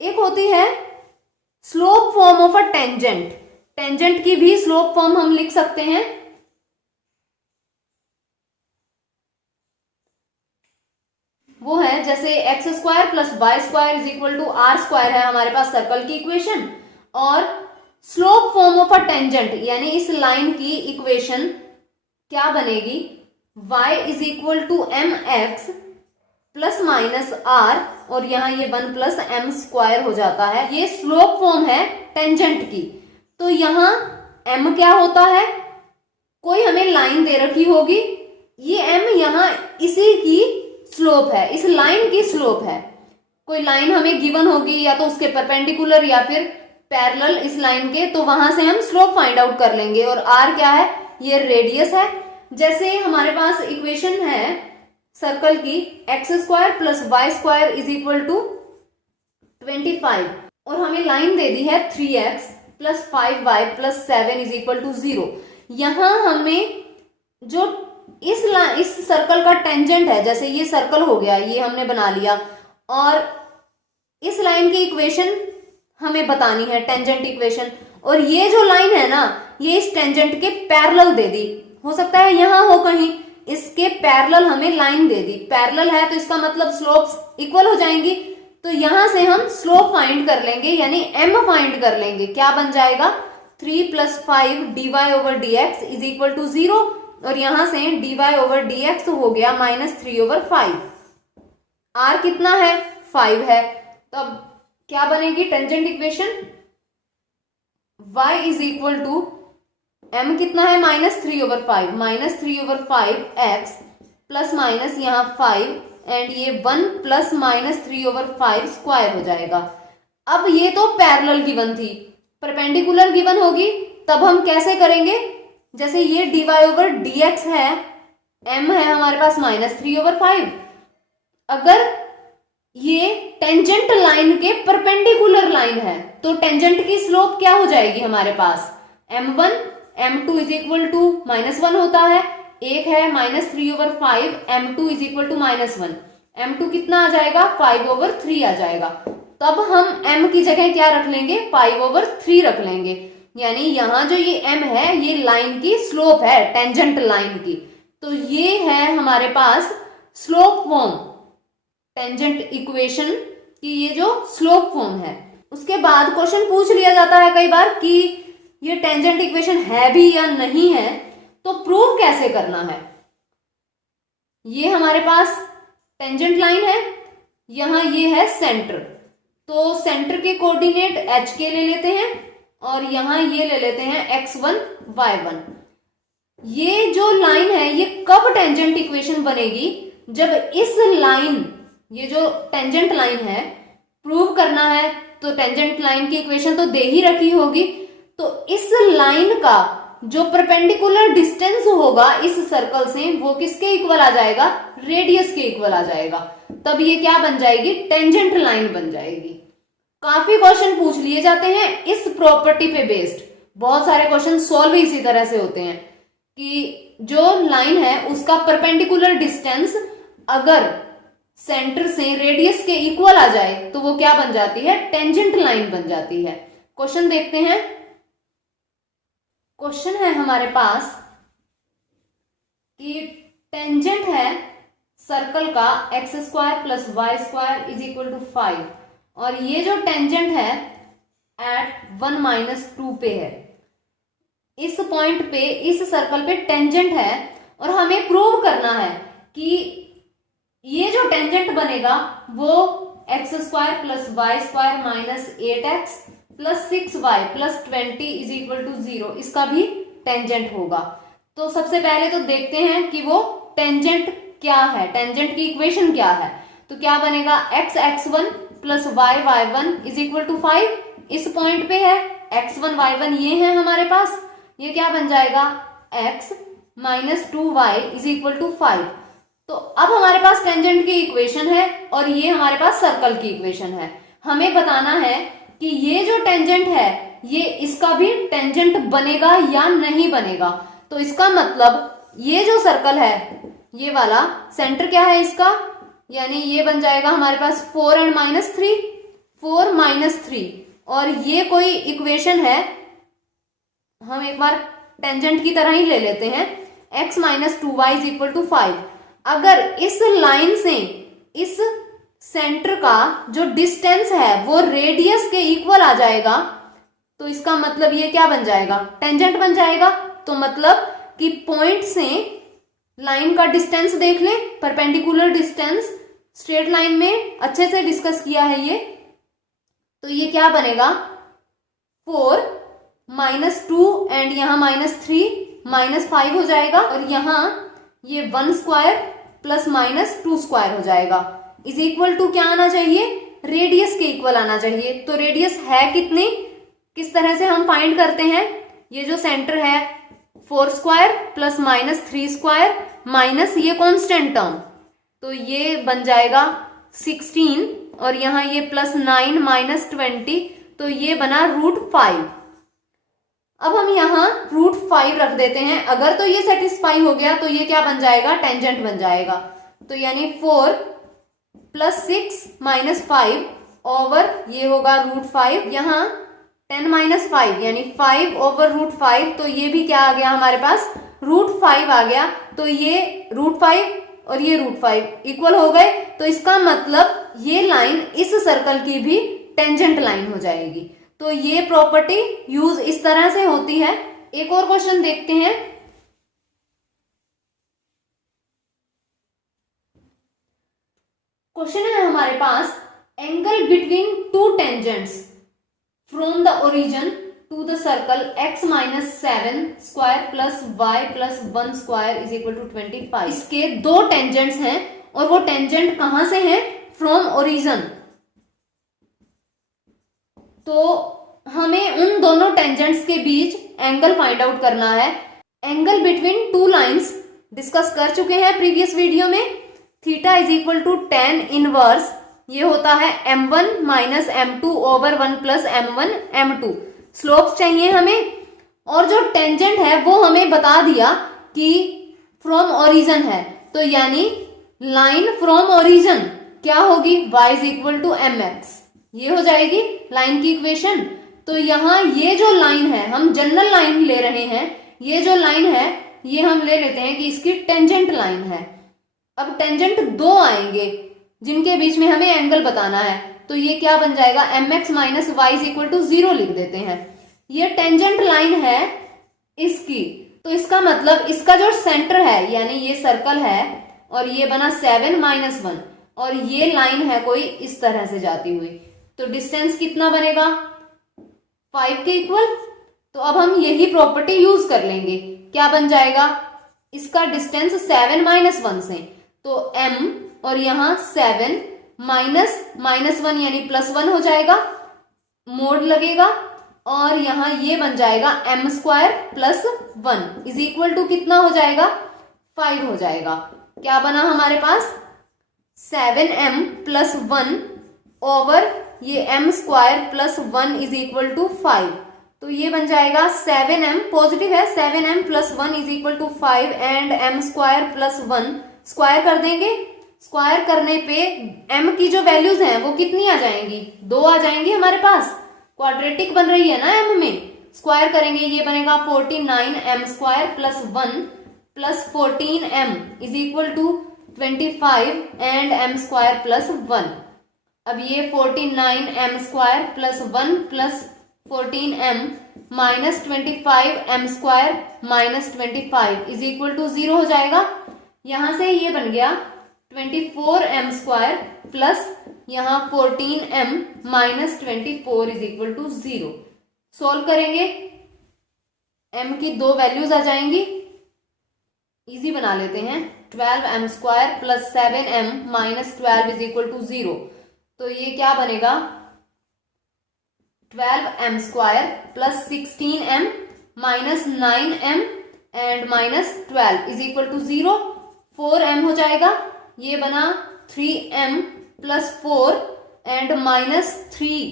एक होती है slope form of a tangent. Tangent की भी स्लोप फॉर्म हम लिख सकते हैं, वो है जैसे x square plus y square is equal to r square है हमारे पास सर्कल की इक्वेशन, और slope form of a tangent यानी इस लाइन की इक्वेशन क्या बनेगी, y is equal to m x plus minus r, और यहां ये 1 प्लस एम स्क्वायर हो जाता है। ये स्लोप फॉर्म है टेंजेंट की। तो यहां m क्या होता है, कोई हमें लाइन दे रखी होगी, ये m यहां इसी की स्लोप है, इस लाइन की स्लोप है। कोई लाइन हमें गिवन होगी या तो उसके परपेंडिकुलर या फिर पैरेलल इस लाइन के, तो वहां से हम स्लोप फाइंड आउट कर लेंगे। और r क्या है, ये रेडियस है। जैसे हमारे पास इक्वेशन है सर्कल की x square plus y square is equal to 25, और हमें लाइन दे दी है 3x plus 5y plus 7 is equal to 0। यहां हमें जो इस सर्कल का टेंजेंट है, जैसे ये सर्कल हो गया, ये हमने बना लिया, और इस लाइन की इक्वेशन हमें बतानी है, टेंजेंट इक्वेशन, और ये जो लाइन है ना, ये इस टेंजेंट के पैरेलल दे दी, हो सकता है यहां हो कहीं, इसके पैरेलल हमें लाइन दे दी, पैरेलल है तो इसका मतलब स्लोप्स इक्वल हो जाएंगी। तो यहां से हम स्लोप फाइंड कर लेंगे, यानी m फाइंड कर लेंगे। क्या बन जाएगा, 3 plus 5 dy over dx is equal to 0, और यहां से dy ओवर dx हो गया -3 ओवर 5। r कितना है, 5 है। तो अब क्या बनेगी tangent equation, y is equal to m कितना है, -3 over 5, -3 over 5 x plus minus यहाँ 5 एंड ये 1 प्लस -3 ओवर 5 स्क्वायर हो जाएगा। अब ये तो पैरेलल गिवन थी, परपेंडिकुलर गिवन होगी, तब हम कैसे करेंगे, जैसे ये dy ओवर dx है, m है हमारे पास -3 ओवर 5, अगर ये टेंजेंट लाइन के परपेंडिकुलर लाइन है तो टेंजेंट की स्लोप क्या हो जाएगी हमारे पास, m1 m2 is equal to -1 होता है, एक है -3 over 5, m2 is equal to -1, m2 कितना आ जाएगा, 5 ओवर 3 आ जाएगा। तब हम m की जगह क्या रख लेंगे, 5 ओवर 3 रख लेंगे, यानी यहां जो ये m है ये लाइन की स्लोप है, टेंजेंट लाइन की। तो ये है हमारे पास स्लोप फॉर्म, टेंजेंट इक्वेशन की ये जो स्लोप फॉर्म है। उसके बाद क्वेश्चन पूछ लिया जाता है कई बार कि ये टेंजेंट इक्वेशन है भी या नहीं है, तो प्रूव कैसे करना है। ये हमारे पास टेंजेंट लाइन है, यहां ये है सेंटर, तो सेंटर के कोऑर्डिनेट एच के ले लेते हैं और यहां ये ले लेते हैं x1 y1। ये जो लाइन है ये कब टेंजेंट इक्वेशन बनेगी, जब इस लाइन, ये जो टेंजेंट लाइन है प्रूव करना है, तो टेंजेंट लाइन की इक्वेशन तो दे ही रखी होगी, तो इस लाइन का जो परपेंडिकुलर डिस्टेंस होगा इस सर्कल से वो किसके इक्वल आ जाएगा, रेडियस के इक्वल आ जाएगा। तब ये क्या बन जाएगी, टेंजेंट लाइन बन जाएगी। काफी क्वेश्चन पूछ लिए जाते हैं इस प्रॉपर्टी पे बेस्ड, बहुत सारे क्वेश्चन सॉल्व इसी तरह से होते हैं कि जो लाइन है उसका परपेंडिकुलर डिस्टेंस अगर सेंटर से रेडियस के इक्वल आ जाए तो वो क्या बन जाती है, टेंजेंट लाइन बन जाती है। क्वेश्चन देखते हैं। क्वेश्चन है हमारे पास कि टेंजेंट है सर्कल का x square plus y square is equal to 5, और ये जो टेंजेंट है एट 1-2 पे है, इस पॉइंट पे इस सर्कल पे टेंजेंट है, और हमें प्रूव करना है कि ये जो टेंजेंट बनेगा वो x square plus y square minus 8x plus 6y plus 20 is equal to 0, इसका भी टेंजेंट होगा। तो सबसे पहले तो देखते हैं कि वो टेंजेंट क्या है, टेंजेंट की इक्वेशन क्या है। तो क्या बनेगा, x1 plus y1 is equal to 5। इस पॉइंट पे है x1 y1 ये है हमारे पास, ये क्या बन जाएगा x minus 2y is equal to 5। तो अब हमारे पास टेंजेंट की इक्वेशन है और ये हमारे पास सर्कल की इक्वेशन है। हमें बताना है कि ये जो टेंजेंट है ये इसका भी टेंजेंट बनेगा या नहीं बनेगा। तो इसका मतलब ये जो सर्कल है ये वाला सेंटर क्या है इसका, यानी ये बन जाएगा हमारे पास 4 एंड माइनस 3, 4 माइनस 3, और ये कोई इक्वेशन है, हम एक बार टेंजेंट की तरह ही ले लेते हैं, x minus 2y is equal to 5। अगर इस लाइन से इस सेंटर का जो डिस्टेंस है वो रेडियस के इक्वल आ जाएगा तो इसका मतलब ये क्या बन जाएगा, टेंजेंट बन जाएगा। तो मतलब कि पॉइंट से लाइन का डिस्टेंस देख ले, परपेंडिकुलर डिस्टेंस स्ट्रेट लाइन में अच्छे से डिस्कस किया है ये। तो ये क्या बनेगा 4 माइनस 2 एंड यहां माइनस 3 माइनस 5 हो जाएगा, और यहां ये 1 स्क्वायर प्लस माइनस 2 स्क्वायर हो जाएगा, इज इक्वल टू क्या आना चाहिए, रेडियस के इक्वल आना चाहिए। तो रेडियस है कितनी, किस तरह से हम फाइंड करते हैं, ये जो सेंटर है 4 square plus minus 3 square minus ये कॉन्स्टेंट टर्म, तो ये बन जाएगा 16, और यहां ये प्लस 9 माइनस 20, तो ये बना √5। अब हम यहां √5 रख देते हैं। अगर तो ये सेटिस्फाई हो गया तो ये क्या बन जाएगा, टेंजेंट बन जाएगा। तो यानी 4 प्लस 6 माइनस 5 ओवर ये होगा √5, यहां 10 माइनस 5 यानी 5 ओवर √5, तो ये भी क्या आ गया हमारे पास, √5 आ गया। तो ये √5 और ये √5 इक्वल हो गए। तो इसका मतलब ये लाइन इस सर्कल की भी टेंजेंट लाइन हो जाएगी। तो ये प्रॉपर्टी यूज इस तरह से होती है। एक और क्वेश्चन देखते हैं। क्वेश्चन है हमारे पास, angle between two tangents from the origin to the circle x minus 7 square plus y plus 1 square is equal to 25। इसके दो टेंजेंट्स हैं और वो टेंजेंट कहां से हैं, फ्रॉम ओरिजिन। तो हमें उन दोनों टेंजेंट्स के बीच एंगल फाइंड आउट करना है। Angle between two lines discuss कर चुके हैं प्रीवियस वीडियो में। Theta is equal to tan inverse, ये होता है m1 minus m2 over 1 plus m1 m2। Slopes चाहिए हमें, और जो टेंजेंट है वो हमें बता दिया कि फ्रॉम ओरिजिन है। तो यानी लाइन फ्रॉम ओरिजिन क्या होगी, y is equal to mx, ये हो जाएगी लाइन की इक्वेशन। तो यहां ये जो लाइन है, हम जनरल लाइन ले रहे हैं, ये जो लाइन है ये हम ले लेते हैं कि इसकी टेंजेंट लाइन है। अब टेंजेंट दो आएंगे जिनके बीच में हमें एंगल बताना है, तो ये क्या बन जाएगा, mx minus y is equal to 0 लिख देते हैं। ये टेंजेंट लाइन है इसकी, तो इसका मतलब इसका जो सेंटर है यानी ये सर्कल है, और ये बना 7 माइनस 1, और ये लाइन है कोई इस तरह से जाती हुई, तो डिस्टेंस कितना बनेगा, 5 के इक्वल। तो अब हम यही प्रॉपर्टी यूज कर लेंगे। क्या बन जाएगा, इसका डिस्टेंस 7 माइनस 1 से, तो m और यहां 7 माइनस 1 यानी प्लस 1 हो जाएगा, मोड लगेगा, और यहां ये बन जाएगा m square plus 1 is equal to कितना हो जाएगा, 5 हो जाएगा। क्या बना हमारे पास, 7m प्लस 1 ओवर ये m square plus 1 is equal to 5। तो ये बन जाएगा 7m पॉजिटिव है, 7m plus 1 is equal to 5 and m square plus 1 square कर देंगे। स्क्वायर करने पे m की जो वैल्यूज हैं वो कितनी आ जाएंगी, 2 आ जाएंगी हमारे पास। क्वाड्रेटिक बन रही है ना m में, स्क्वायर करेंगे ये बनेगा 49m square plus 1 plus 14m is equal to 25 and m square plus 1। अब ये 49m square plus 1 plus 14m minus 25m square minus 25 is equal to 0 हो जाएगा। यहां से ये बन गया 24m स्क्वायर प्लस यहां 14m minus 24 is equal to 0। Solve करेंगे, m की दो वैल्यूज आ जाएंगी, इजी बना लेते हैं। 12m² plus 7m minus 12 is equal to 0। तो ये क्या बनेगा, 12m² plus 16m minus 9m and minus 12 is equal to 0। 4m हो जाएगा, ये बना 3m plus 4 and minus 3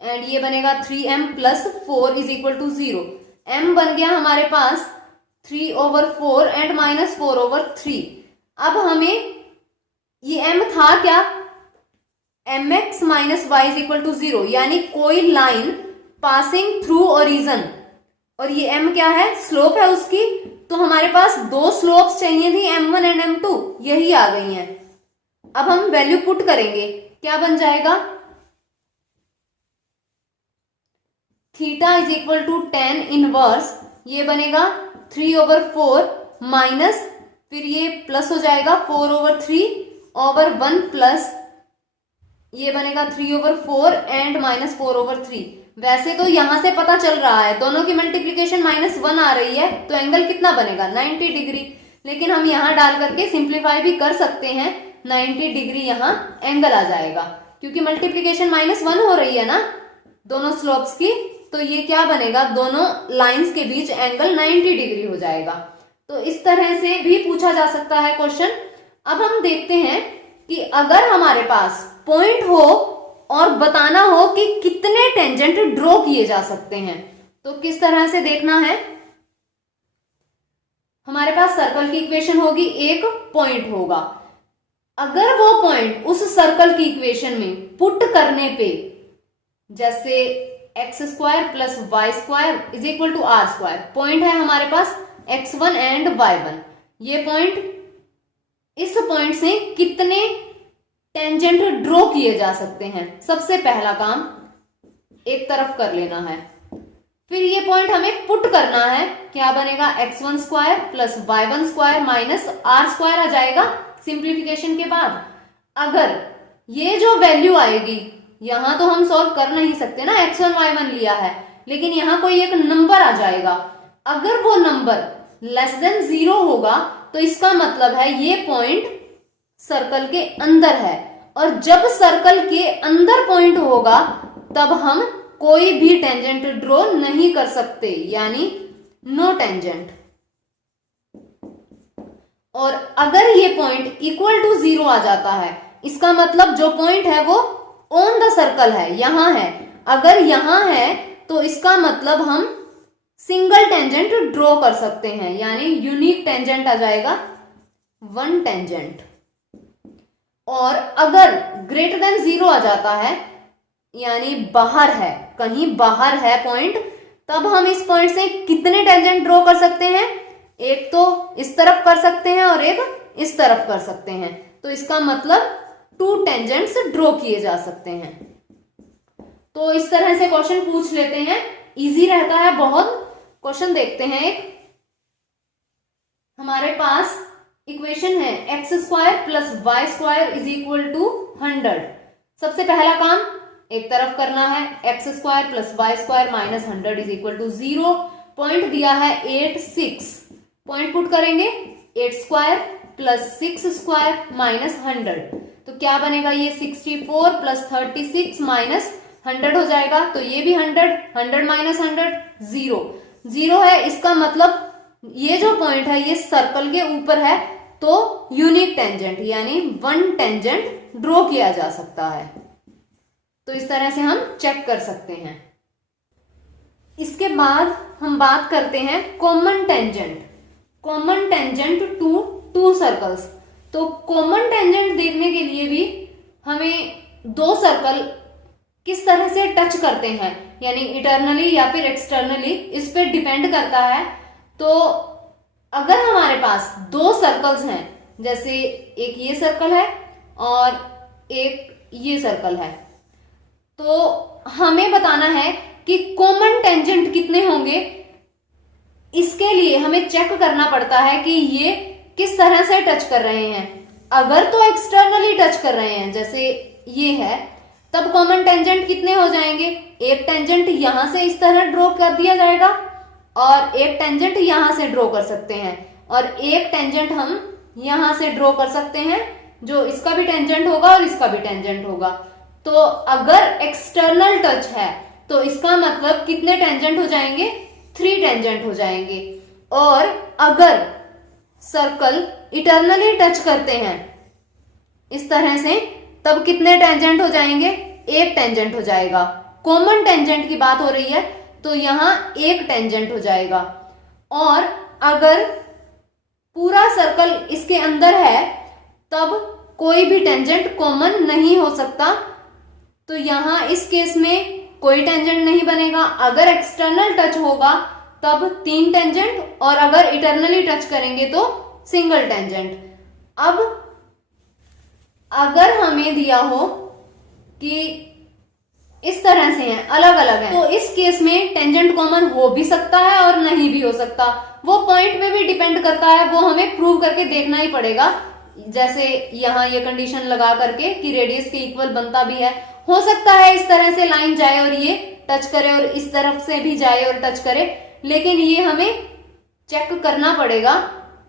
and ये बनेगा 3m plus 4 is equal to 0। m बन गया हमारे पास 3/4 एंड माइनस 4/3। अब हमें ये m था क्या, mx minus y is equal to 0, यानी कोई लाइन पासिंग थ्रू ओरिजिन, और ये m क्या है, स्लोप है उसकी। तो हमारे पास दो स्लोप्स चाहिए थी, m1 एंड m2, यही आ गई हैं। अब हम वैल्यू पुट करेंगे, क्या बन जाएगा, theta is equal to tan inverse, ये बनेगा 3/4 माइनस, फिर ये प्लस हो जाएगा 4/3/1 प्लस, ये बनेगा 3/4 एंड माइनस 4/3। वैसे तो यहां से पता चल रहा है दोनों की मल्टीप्लीकेशन -1 आ रही है, तो एंगल कितना बनेगा, 90 डिग्री। लेकिन हम यहां डाल करके सिंप्लीफाई भी कर सकते हैं, 90 डिग्री यहां एंगल आ जाएगा, क्योंकि मल्टीप्लीकेशन -1 हो रही है ना दोनों स्लोप्स की। तो ये क्या बनेगा, दोनों लाइंस के बीच एंगल 90 डिग्री हो जाएगा। तो इस तरह से भी पूछा जा सकता है क्वेश्चन। अब हम देखते हैं कि अगर हमारे पास पॉइंट हो और बताना हो कि कितने टेंजेंट ड्रॉ किए जा सकते हैं, तो किस तरह से देखना है। हमारे पास सर्कल की इक्वेशन होगी, एक पॉइंट होगा। अगर वो पॉइंट उस सर्कल की इक्वेशन में पुट करने पे, जैसे x² plus y² is equal to r², point है हमारे पास x1 एंड y1, ये पॉइंट, इस पॉइंट से कितने टेंजेंट ड्रॉ किए जा सकते हैं, सबसे पहला काम एक तरफ कर लेना है। फिर ये पॉइंट हमें पुट करना है, क्या बनेगा, x1² plus y1² minus r² आ जाएगा सिंप्लीफिकेशन के बाद। अगर ये जो वैल्यू आएगी, यहां तो हम सॉल्व कर नहीं सकते ना, x1 y1 लिया है, लेकिन यहां कोई एक नंबर आ जाएगा। अगर वो नंबर लेस देन 0 होगा तो इसका मतलब है ये पॉइंट सर्कल के अंदर है, और जब सर्कल के अंदर पॉइंट होगा तब हम कोई भी टेंजेंट ड्रॉ नहीं कर सकते, यानी नो टेंजेंट। और अगर ये पॉइंट इक्वल टू 0 आ जाता है, इसका मतलब जो पॉइंट है वो ऑन द सर्कल है, यहां है। अगर यहां है तो इसका मतलब हम सिंगल टेंजेंट ड्रॉ कर सकते हैं, यानी यूनिक टेंजेंट आ जाएगा, वन टेंजेंट। और अगर ग्रेटर देन 0 आ जाता है, यानी बाहर है, कहीं बाहर है पॉइंट, तब हम इस पॉइंट से कितने टेंजेंट ड्रॉ कर सकते हैं, एक तो इस तरफ कर सकते हैं और एक इस तरफ कर सकते हैं। तो इसका मतलब 2 टेंजेंट्स ड्रॉ किए जा सकते हैं। तो इस तरह से क्वेश्चन पूछ लेते हैं, इजी रहता है बहुत। क्वेश्चन देखते हैं, एक हमारे पास इक्वेशन है x² plus y² is equal to 100। सबसे पहला काम एक तरफ करना है, x² plus y² minus 100 is equal to 0। Point दिया है 8 6, पॉइंट पुट करेंगे 8² प्लस 6² माइनस 100, तो क्या बनेगा, ये 64 प्लस 36 माइनस 100 हो जाएगा। तो ये भी 100, 100 माइनस 100 0, 0 है। इसका मतलब ये जो पॉइंट है ये सर्कल के ऊपर है, तो यूनिक टेंजेंट यानी वन टेंजेंट ड्रॉ किया जा सकता है। तो इस तरह से हम चेक कर सकते हैं। इसके बाद हम बात करते हैं common tangent, common tangent to 2 circles. तो कॉमन टेंजेंट देखने के लिए भी हमें 2 सर्कल किस तरह से टच करते हैं, यानी इंटरनली या फिर एक्सटर्नली, इस पे डिपेंड करता है। तो अगर हमारे पास 2 सर्कल्स हैं, जैसे एक ये सर्कल है और एक ये सर्कल है, तो हमें बताना है कि कॉमन टेंजेंट कितने होंगे। इसके लिए हमें चेक करना पड़ता है कि ये किस तरह से टच कर रहे हैं। अगर तो एक्सटर्नली टच कर रहे हैं, जैसे ये है, तब कॉमन टेंजेंट कितने हो जाएंगे, एक टेंजेंट यहां से इस तरह ड्रॉ कर दिया जाएगा और एक टेंजेंट यहां से ड्रॉ कर सकते हैं, और एक टेंजेंट हम यहां से ड्रॉ कर सकते हैं, जो इसका भी टेंजेंट होगा और इसका भी टेंजेंट होगा। तो अगर एक्सटर्नल टच है तो इसका मतलब कितने टेंजेंट हो जाएंगे? 3 टेंजेंट हो जाएंगे। और अगर सर्कल इंटरनली टच करते हैं इस तरह से, तब कितने टेंजेंट हो जाएंगे? 1 टेंजेंट हो जाएगा। कॉमन टेंजेंट की बात हो रही है तो यहां 1 टेंजेंट हो जाएगा। और अगर पूरा सर्कल इसके अंदर है तब कोई भी टेंजेंट कॉमन नहीं हो सकता, तो यहां इस केस में कोई टेंजेंट नहीं बनेगा। अगर एक्सटर्नल टच होगा तब 3 टेंजेंट, और अगर इंटरनली टच करेंगे तो सिंगल टेंजेंट। अब अगर हमें दिया हो कि इस तरह से हैं, अलग अलग हैं, तो इस केस में टेंजेंट कॉमन हो भी सकता है और नहीं भी हो सकता। वो पॉइंट में भी डिपेंड करता है, वो हमें प्रूव करके देखना ही पड़ेगा। जैसे यहां ये कंडीशन लगा करके कि रेडियस के इक्वल बनता भी है, हो सकता है इस तरह से लाइन जाए और ये टच करे, और इस तरफ से भी जाए और टच करे, लेकिन ये हमें चेक करना पड़ेगा।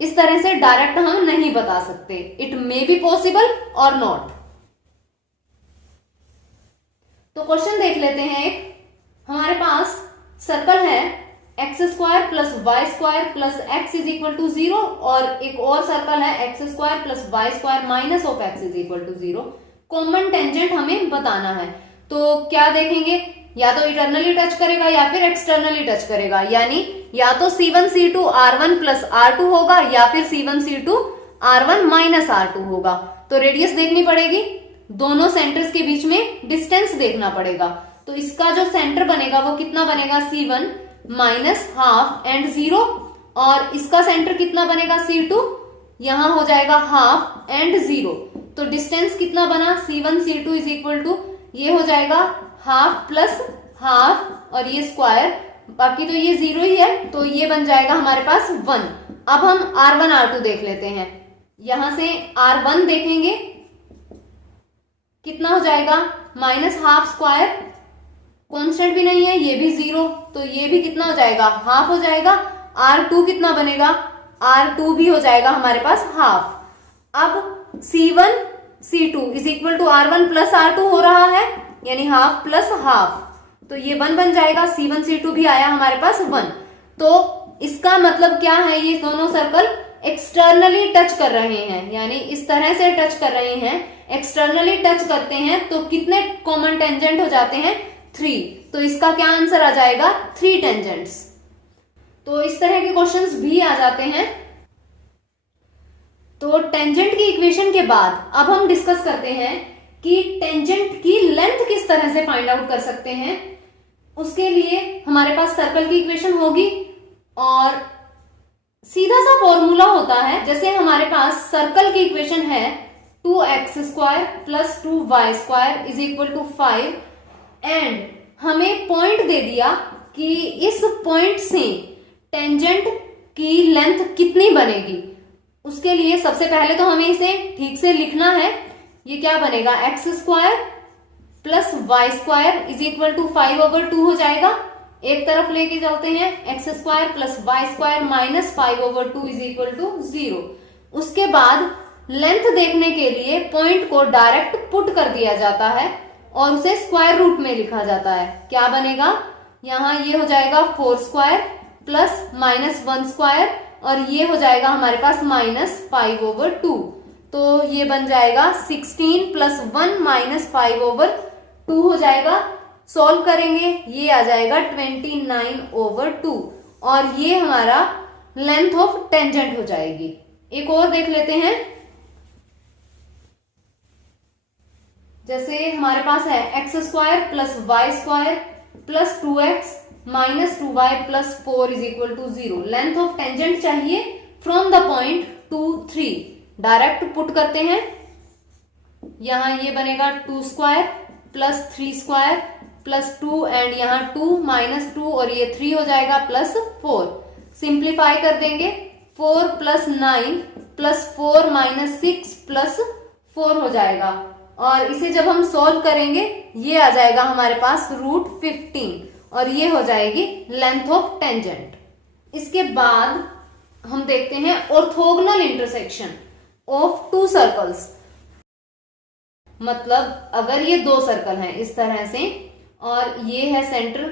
इस तरह से डायरेक्ट हम नहीं बता सकते। इट मे बी पॉसिबल और नॉट। तो क्वेश्चन देख लेते हैं। एक हमारे पास सर्कल है x² plus y² plus x is equal to 0, और एक और सर्कल है x² plus y² minus of x is equal to 0। Common tangent हमें बताना है। तो क्या देखेंगे? या तो इंटरनली टच करेगा या फिर एक्सटर्नली टच करेगा, यानी या तो C1 C2 R1 plus R2 होगा या फिर C1 C2 R1 minus R2 होगा। तो रेडियस देखनी पड़ेगी, दोनों सेंटर्स के बीच में डिस्टेंस देखना पड़ेगा। तो इसका जो सेंटर बनेगा वो कितना बनेगा? C1 माइनस हाफ एंड 0, और इसका सेंटर कितना बनेगा? C2, यहां हो जाएगा हाफ एंड 0। तो डिस्टेंस कितना बना? C1 C2 is equal to, ये हो जाएगा हाफ प्लस हाफ और ये स्क्वायर, बाकी तो ये 0 ही है, तो ये बन जाएगा हमारे पास 1। अब हम R1 R2 देख लेते हैं। यहां से R1 देखेंगे कितना हो जाएगा? माइनस हाफ स्क्वायर, कॉन्स्टेंट भी नहीं है, ये भी 0, तो ये भी कितना हो जाएगा? हाफ हो जाएगा। R2 कितना बनेगा? R2 भी हो जाएगा हमारे पास हाफ। अब C1 C2 is equal to R1 plus R2 हो रहा है, यानी हाफ प्लस हाफ, तो ये 1 बन जाएगा। C1 C2 भी आया हमारे पास 1। तो इसका मतलब क्या है? ये दोनों सर्कल एक्सटर्नली टच कर रहे हैं, यानी इस तरह से टच कर रहे हैं। एक्सटर्नली टच करते हैं तो कितने कॉमन टेंजेंट हो जाते हैं? 3। तो इसका क्या आंसर आ जाएगा? 3 टेंजेंट्स। तो इस तरह के क्वेश्चंस भी आ जाते हैं। तो टेंजेंट की इक्वेशन के बाद अब हम डिस्कस करते हैं कि टेंजेंट की लेंथ किस तरह से फाइंड आउट कर सकते हैं। उसके लिए हमारे पास सर्कल की इक्वेशन होगी और सीधा सा फॉर्मूला होता है। जैसे हमारे पास सर्कल की इक्वेशन है 2x² plus 2y² is equal to 5, and हमें पॉइंट दे दिया कि इस पॉइंट से टेंजेंट की लेंथ कितनी बनेगी। उसके लिए सबसे पहले तो हमें इसे ठीक से लिखना है। ये क्या बनेगा? x² plus y² is equal to 5/2 हो जाएगा। एक तरफ लेके चलते हैं, x² plus y² minus 5/2 is equal to 0। उसके बाद लेंथ देखने के लिए पॉइंट को डायरेक्ट पुट कर दिया जाता है और उसे स्क्वायर रूट में लिखा जाता है। क्या बनेगा? यहां ये हो जाएगा 4² प्लस माइनस 1² और ये हो जाएगा हमारे पास माइनस 5/2। तो ये बन जाएगा 16 प्लस 1 माइनस 5/2 हो जाएगा। सॉल्व करेंगे, ये आ जाएगा 29/2 और ये हमारा लेंथ ऑफ टेंजेंट हो जाएगी। एक और देख लेते हैं। जैसे हमारे पास है x² plus y² plus 2x minus 2y प्लस 4 is equal to 0। Length of tangent चाहिए from the point 2 3। Direct put करते हैं। यहां ये बनेगा 2² प्लस 3² प्लस 2 एंड यहाँ 2 माइनस 2 और ये 3 हो जाएगा प्लस 4। सिंप्लीफाई कर देंगे। 4 प्लस 9 प्लस 4 माइनस 6 प्लस 4 हो जाएगा और इसे जब हम सॉल्व करेंगे ये आ जाएगा हमारे पास √15 और ये हो जाएगी लेंथ ऑफ टेंजेंट। इसके बाद हम देखते हैं orthogonal intersection of to circles. मतलब अगर ये दो सर्कल हैं इस तरह से और ये है सेंटर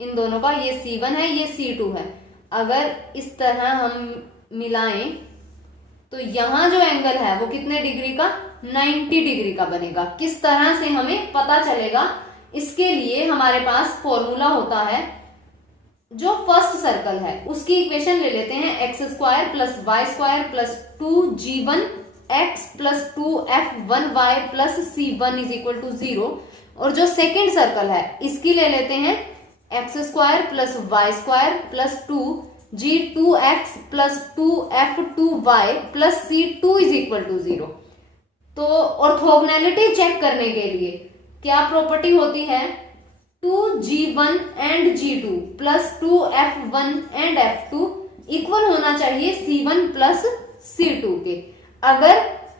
इन दोनों का, ये C1 है ये C2 है, अगर इस तरह हम मिलाएं तो यहां जो एंगल है वो कितने डिग्री का, 90 डिग्री का बनेगा। किस तरह से हमें पता चलेगा, इसके लिए हमारे पास फॉर्मूला होता है, जो फर्स्ट सर्कल है उसकी इक्वेशन ले लेते हैं, x square plus y square plus 2g1 x plus 2f1y plus c1 is equal to 0। और जो सेकेंड सर्कल है इसकी ले लेते हैं, x square plus y square plus 2g2x plus 2f2y plus c2 is equal to 0। तो orthogonality check करने के लिए क्या प्रॉपर्टी होती है, 2g1 and g2 plus 2f1 and f2 equal होना चाहिए c1 प्लस c2 के। अगर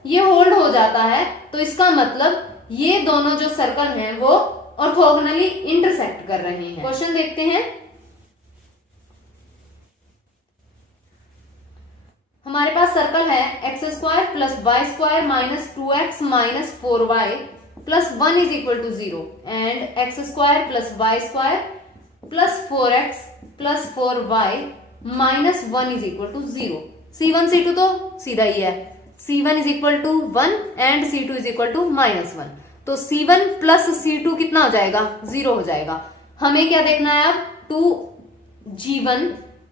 ये होल्ड हो जाता है तो इसका मतलब ये दोनों जो सर्कल हैं वो ऑर्थोगोनली इंटरसेक्ट कर रहे हैं। क्वेश्चन देखते हैं। हमारे पास सर्कल है x square plus y square minus 2x minus 4y plus 1 is equal to 0 and x square plus y square plus 4x plus 4y minus 1 is equal to 0। c1 c2 तो सीधा ही है, c1 is equal to 1 and c2 is equal to minus 1। तो c1 plus c2 कितना हो जाएगा, 0 हो जाएगा। हमें क्या देखना है अब, 2g1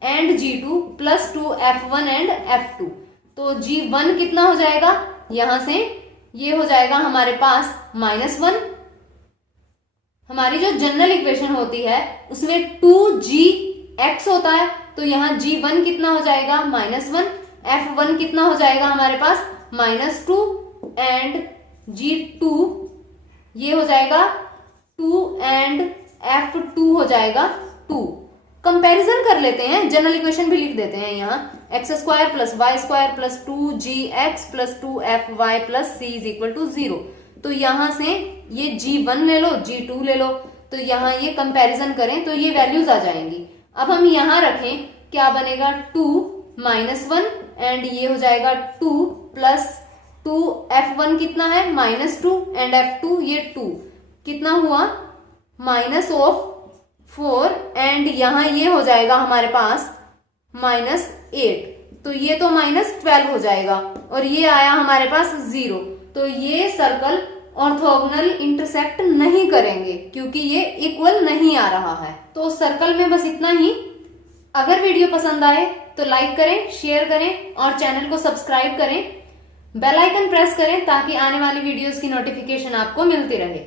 and g2 plus 2f1 and f2। तो g1 कितना हो जाएगा, यहां से ये हो जाएगा हमारे पास -1। हमारी जो जनरल इक्वेशन होती है उसमें 2gx होता है, तो यहां g1 कितना हो जाएगा, -1, f1 कितना हो जाएगा हमारे पास -2 एंड g2 ये हो जाएगा 2 एंड f2 हो जाएगा 2। कंपैरिजन कर लेते हैं, जनरल इक्वेशन भी लिख देते हैं यहाँ, x square plus y square plus 2gx plus 2fy plus c is equal to 0। तो यहां से ये g1 ले लो g2 ले लो, तो यहाँ ये कंपैरिजन करें तो ये वैल्यूज आ जाएंगी। अब हम यहां रखें, क्या बनेगा, 2 -1 एंड ये हो जाएगा 2 प्लस 2f1 कितना है -2 एंड f2 ये 2 कितना हुआ -4 एंड यहां ये हो जाएगा हमारे पास -8, तो ये तो -12 हो जाएगा और ये आया हमारे पास 0। तो ये सर्कल ऑर्थोगोनल इंटरसेक्ट नहीं करेंगे क्योंकि ये इक्वल नहीं आ रहा है। तो सर्कल में बस इतना ही। अगर वीडियो पसंद आए तो लाइक करें, शेयर करें और चैनल को सब्सक्राइब करें, बेल आइकन प्रेस करें ताकि आने वाली वीडियोस की नोटिफिकेशन आपको मिलती रहे।